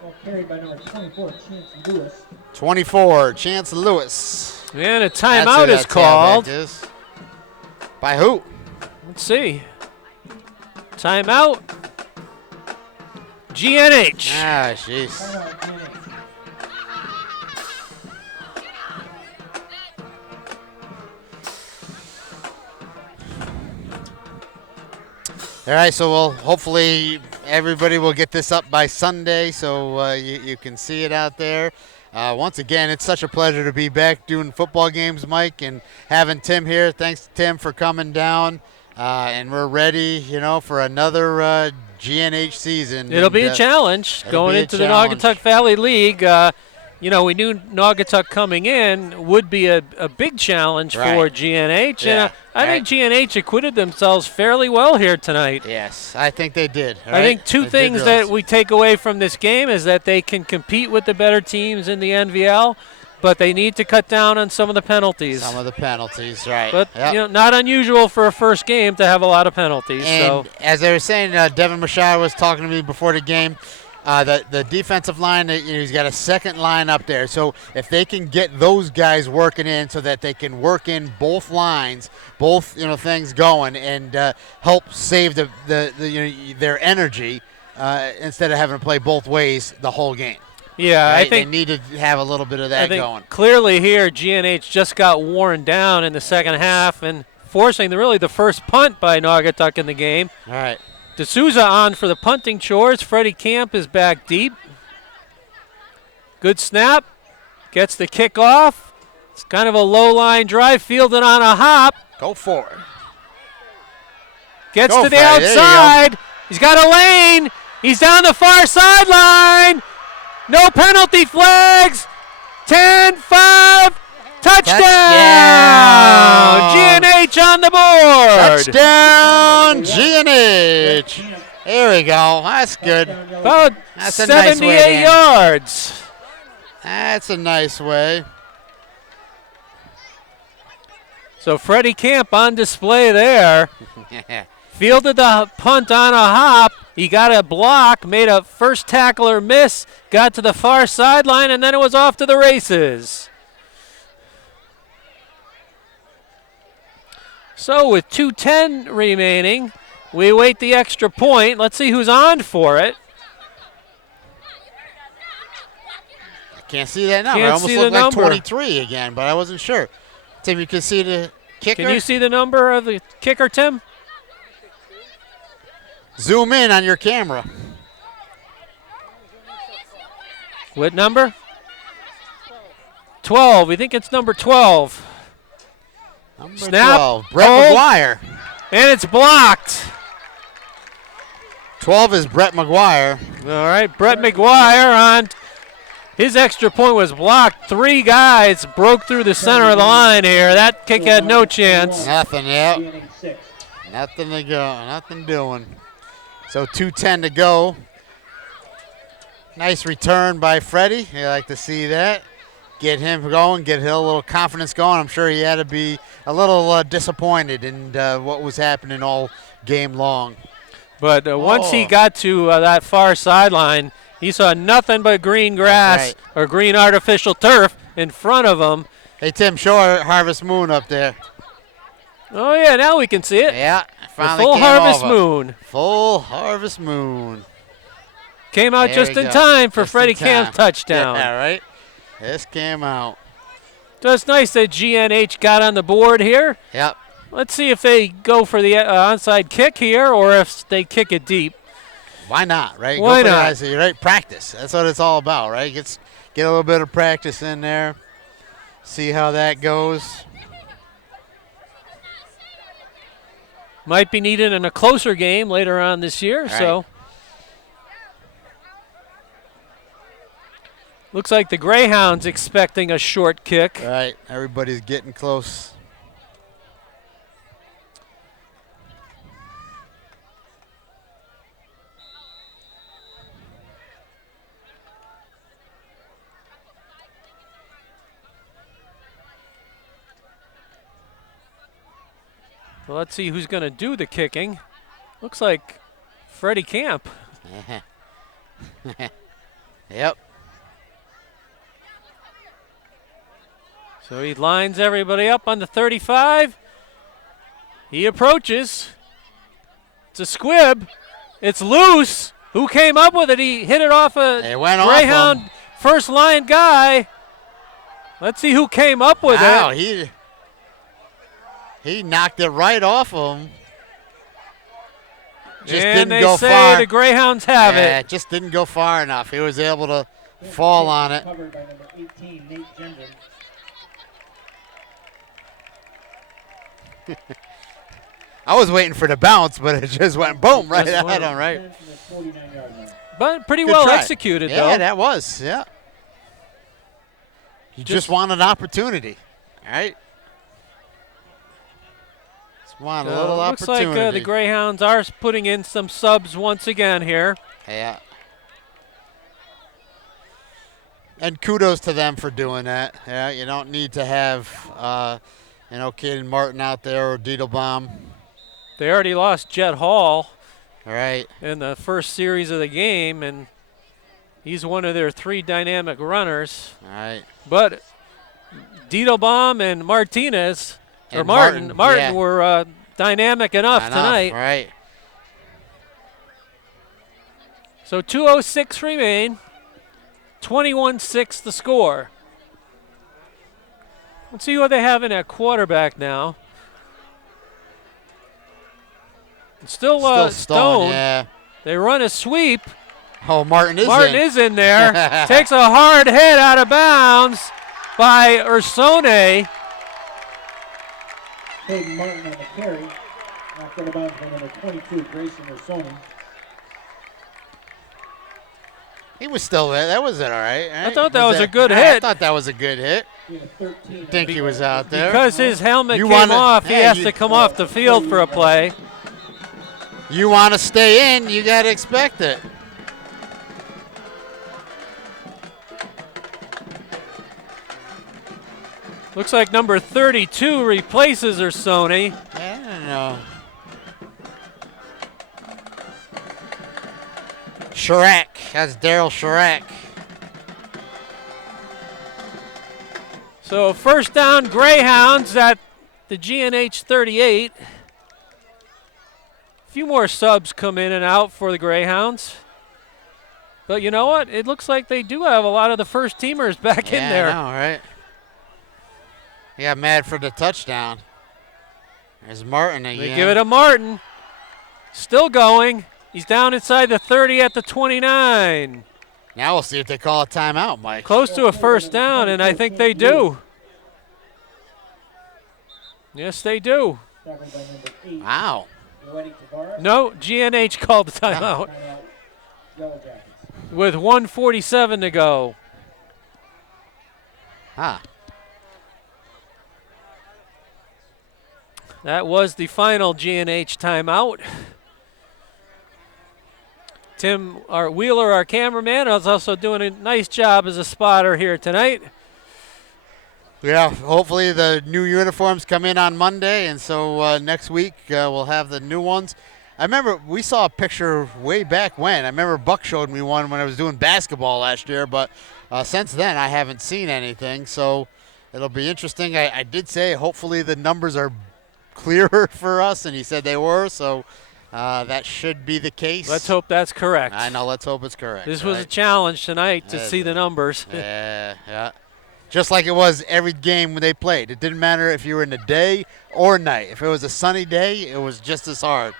Ball carried by number 24, Chance Lewis. 24, Chance Lewis. And a That's who timeout is that tailback called. is. By who? Let's see. Timeout. GNH. Ah, jeez. Timeout, GNH. All right, so we'll hopefully everybody will get this up by Sunday, so you can see it out there. Once again, it's such a pleasure to be back doing football games, Mike, and having Tim here. Thanks, Tim, for coming down. And we're ready, for another GNH season. It'll And, be a challenge it'll going be a into challenge. the Naugatuck Valley League. you know, we knew Naugatuck coming in would be a big challenge for GNH. Yeah. And I think GNH acquitted themselves fairly well here tonight. Yes, I think they did. I think two things that we take away from this game is that they can compete with the better teams in the NVL, but they need to cut down on some of the penalties. Some of the penalties, right. But, you know, not unusual for a first game to have a lot of penalties. And so as I was saying, Devin Machado was talking to me before the game. The defensive line, he's got a second line up there. So if they can get those guys working in so that they can work in both lines, both things going, and help save their energy instead of having to play both ways the whole game. Yeah, right? I think they need to have a little bit of that going. Clearly here, GNH just got worn down in the second half and forcing the first punt by Naugatuck in the game. All right. D'Souza on for the punting chores. Freddie Camp is back deep. Good snap. Gets the kick off. It's kind of a low line drive. Fielded on a hop. Go for it. Gets to the outside. He's got a lane. He's down the far sideline. No penalty flags. 10-5. Touchdown! GNH on the board. Touchdown, GNH. Here we go. That's good. About That's a 78 nice way, yards. That's a nice way. So Freddie Camp on display there. Fielded the punt on a hop. He got a block, made a first tackler miss, got to the far sideline, and then it was off to the races. So with 2:10 remaining, we await the extra point. Let's see who's on for it. I can't see that number. Can't I almost see looked the like number. 23 again, but I wasn't sure. Tim, you can see the kicker? Can you see the number of the kicker, Tim? Zoom in on your camera. What number? 12. We think it's number 12. Number Snap. 12, Brett McGuire. And it's blocked. 12 is Brett McGuire. All right, Brett McGuire on. His extra point was blocked. Three guys broke through the center of the line here. That kick had no chance. Nothing, yep. Nothing to go, nothing doing. So 2:10 to go. Nice return by Freddie. You like to see that. Get him going, get a little confidence going. I'm sure he had to be a little disappointed in what was happening all game long. But once he got to that far sideline, he saw nothing but green grass or green artificial turf in front of him. Hey, Tim, show our Harvest Moon up there. Oh, yeah, now we can see it. Yeah, finally the full came harvest over. moon. Full harvest moon. Came out There just we in go. time for Just Freddie in time. Camp's touchdown. Yeah, right. This came out. So it's nice that GNH got on the board here. Yep. Let's see if they go for the onside kick here or if they kick it deep. Why not, right? Why Go for not? the, right? Practice. That's what it's all about, right? Get a little bit of practice in there. See how that goes. Might be needed in a closer game later on this year. Right. So looks like the Greyhounds expecting a short kick. All right. Everybody's getting close. Well, let's see who's going to do the kicking. Looks like Freddie Camp. Yep. So he lines everybody up on the 35. He approaches. It's a squib. It's loose. Who came up with it? He hit it off a It went off Greyhound him. first line guy. Let's see who came up with Wow, it. he knocked it right off him. Just and didn't they go say far. the Greyhounds have Yeah, it. just didn't go far enough. He was able to fall on it. Covered by number 18, Nate Gendron. I was waiting for the bounce, but it just went boom right Just at went. him, right? From the 49-yard line. But pretty Good well try. executed, Yeah, though. that was, yeah. You just want an opportunity, all right? Just want a little looks opportunity. like the Greyhounds are putting in some subs once again here. Yeah. And kudos to them for doing that. Yeah, you don't need to have, Caden Martin out there or Diedelbaum. They already lost Jet Hall All right. in the first series of the game, and he's one of their 3 dynamic runners. All right. But Diedelbaum and Martinez, And or Martin yeah. were dynamic enough tonight. Right. So 2:06 remain. 21-6 the score. Let's see what they have in at quarterback now. Still Stone. Yeah. They run a sweep. Oh, Martin is in there. Takes a hard hit out of bounds by Ursone. Hayden Martin on the carry. Knocked out of bounds by number 22, Grayson Ursoni. He was still there. That was it, all right. I thought that was a good hit. I thought that was a good hit. Think he was out there. Because his helmet came off, he has to come off the field for a play. You want to stay in, you got to expect it. Looks like number 32 replaces Ursoni. I don't know. Chirac. That's Daryl Chirac. So first down, Greyhounds at the GNH 38. A few more subs come in and out for the Greyhounds. But you know what? It looks like they do have a lot of the first teamers back in there. I know, right? He got mad for the touchdown. There's Martin again. They give it to Martin. Still going. He's down inside the 30 at the 29. Now we'll see if they call a timeout, Mike. Close to a first down, and I think they do. Yes, they do. Wow. No, GNH called the timeout with 1:47 to go. Ah. That was the final GNH timeout. Tim Wheeler, our cameraman, is also doing a nice job as a spotter here tonight. Yeah, hopefully the new uniforms come in on Monday, and so next week we'll have the new ones. I remember we saw a picture way back when. I remember Buck showed me one when I was doing basketball last year, but since then I haven't seen anything, so it'll be interesting. I did say hopefully the numbers are clearer for us, and he said they were, so that should be the case. Let's hope that's correct. I know, let's hope it's correct. This was a challenge tonight to see the numbers. Yeah. Just like it was every game when they played. It didn't matter if you were in the day or night. If it was a sunny day, it was just as hard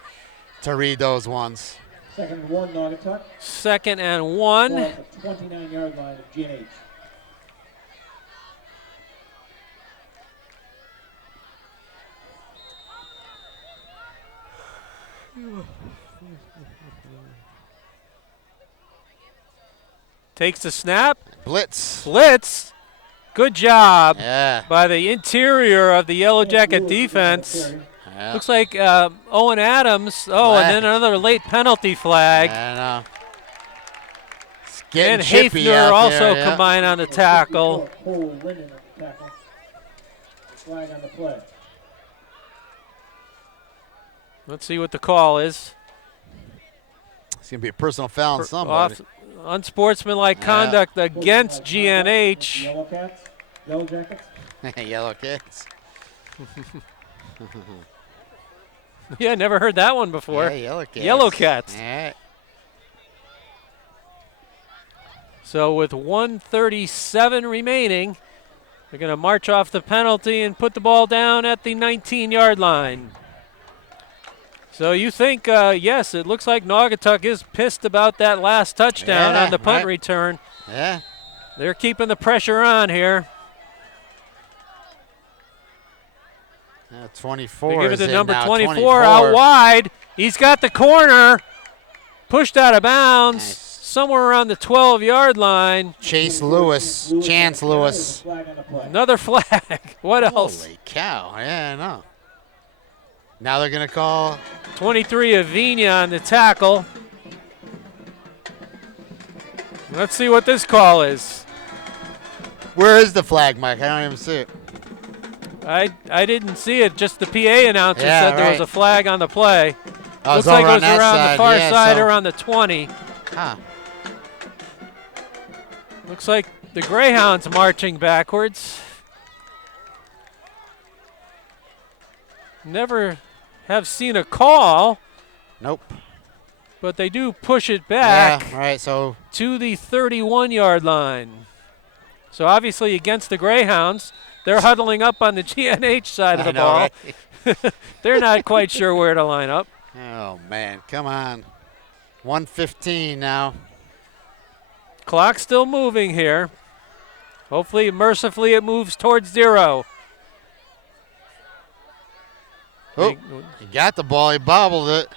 to read those ones. 2nd and 1, Naugatuck. 2nd and 1. Ball at the 29-yard line of GNH. Takes the snap. Blitz. Good job Yeah. by the interior of the Yellow Jacket defense. Yeah. Looks like Owen Adams. Oh, Flag. and then another late penalty flag. I know. It's And getting chippy Hafner out also there, yeah. combined on the tackle. Cole Linden on the tackle. Flag on the play. Let's see what the call is. It's going to be a personal foul on somebody. Unsportsmanlike conduct against GNH. Yellow Cats, Yellow Jackets. Yellow Cats. Yeah, never heard that one before. Yeah, Yellow Cats. Yellow Cats. All right. So with 1:37 remaining, they're going to march off the penalty and put the ball down at the 19-yard line. So you think, yes, it looks like Naugatuck is pissed about that last touchdown on the punt return. Yeah. They're keeping the pressure on here. 24. They give it to is in number now. 24 out wide. He's got the corner. Pushed out of bounds. Nice. somewhere around the 12-yard line. Chance Lewis. Flag on the play. Another flag. What else? Holy cow. Yeah, I know. Now they're going to call. 23 Avina on the tackle. Let's see what this call is. Where is the flag, Mike? I don't even see it. I didn't see it. Just the PA announcer Yeah, said there was right. a flag on the play. Oh, Looks it's like over it on was that around side. the far Yeah, side, so- around the 20. Huh. Looks like the Greyhounds marching backwards. Never have seen a call, Nope. but they do push it back Yeah, all right, so to the 31-yard line. So obviously against the Greyhounds, they're huddling up on the GNH side of the I know, ball. right? They're not quite sure where to line up. Oh, man, come on. 1:15 now. Clock still moving here. Hopefully, mercifully, it moves towards 0. Oh, he got the ball. He bobbled it.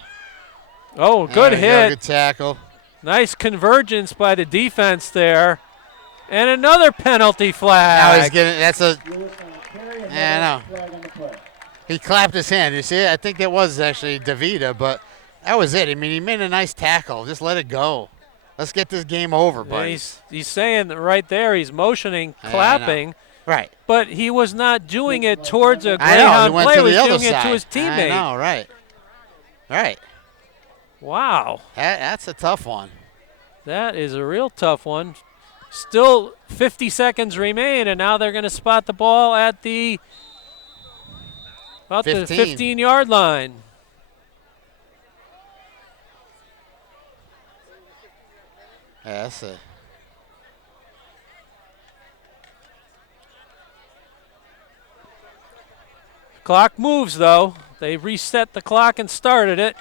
Oh, good There you go, hit. Good tackle. Nice convergence by the defense there. And another penalty flag. Now he's getting. That's a. Lewis on the carry, Yeah, I know. another flag on the play. He clapped his hand. You see it? I think that was actually DeVita, but that was it. I mean, he made a nice tackle. Just let it go. Let's get this game over, And buddy. he's saying that right there, he's motioning, I know. clapping, Right. but he was not doing it towards a I know. He Greyhound went player. to He the was other doing side. it to his teammate. I know. Right. Right. Wow. That's a tough one. That is a real tough one. Still 50 seconds remain, and now they're going to spot the ball at the about the 15. 15-yard line. Yeah, that's a. Clock moves, though. They reset the clock and started it.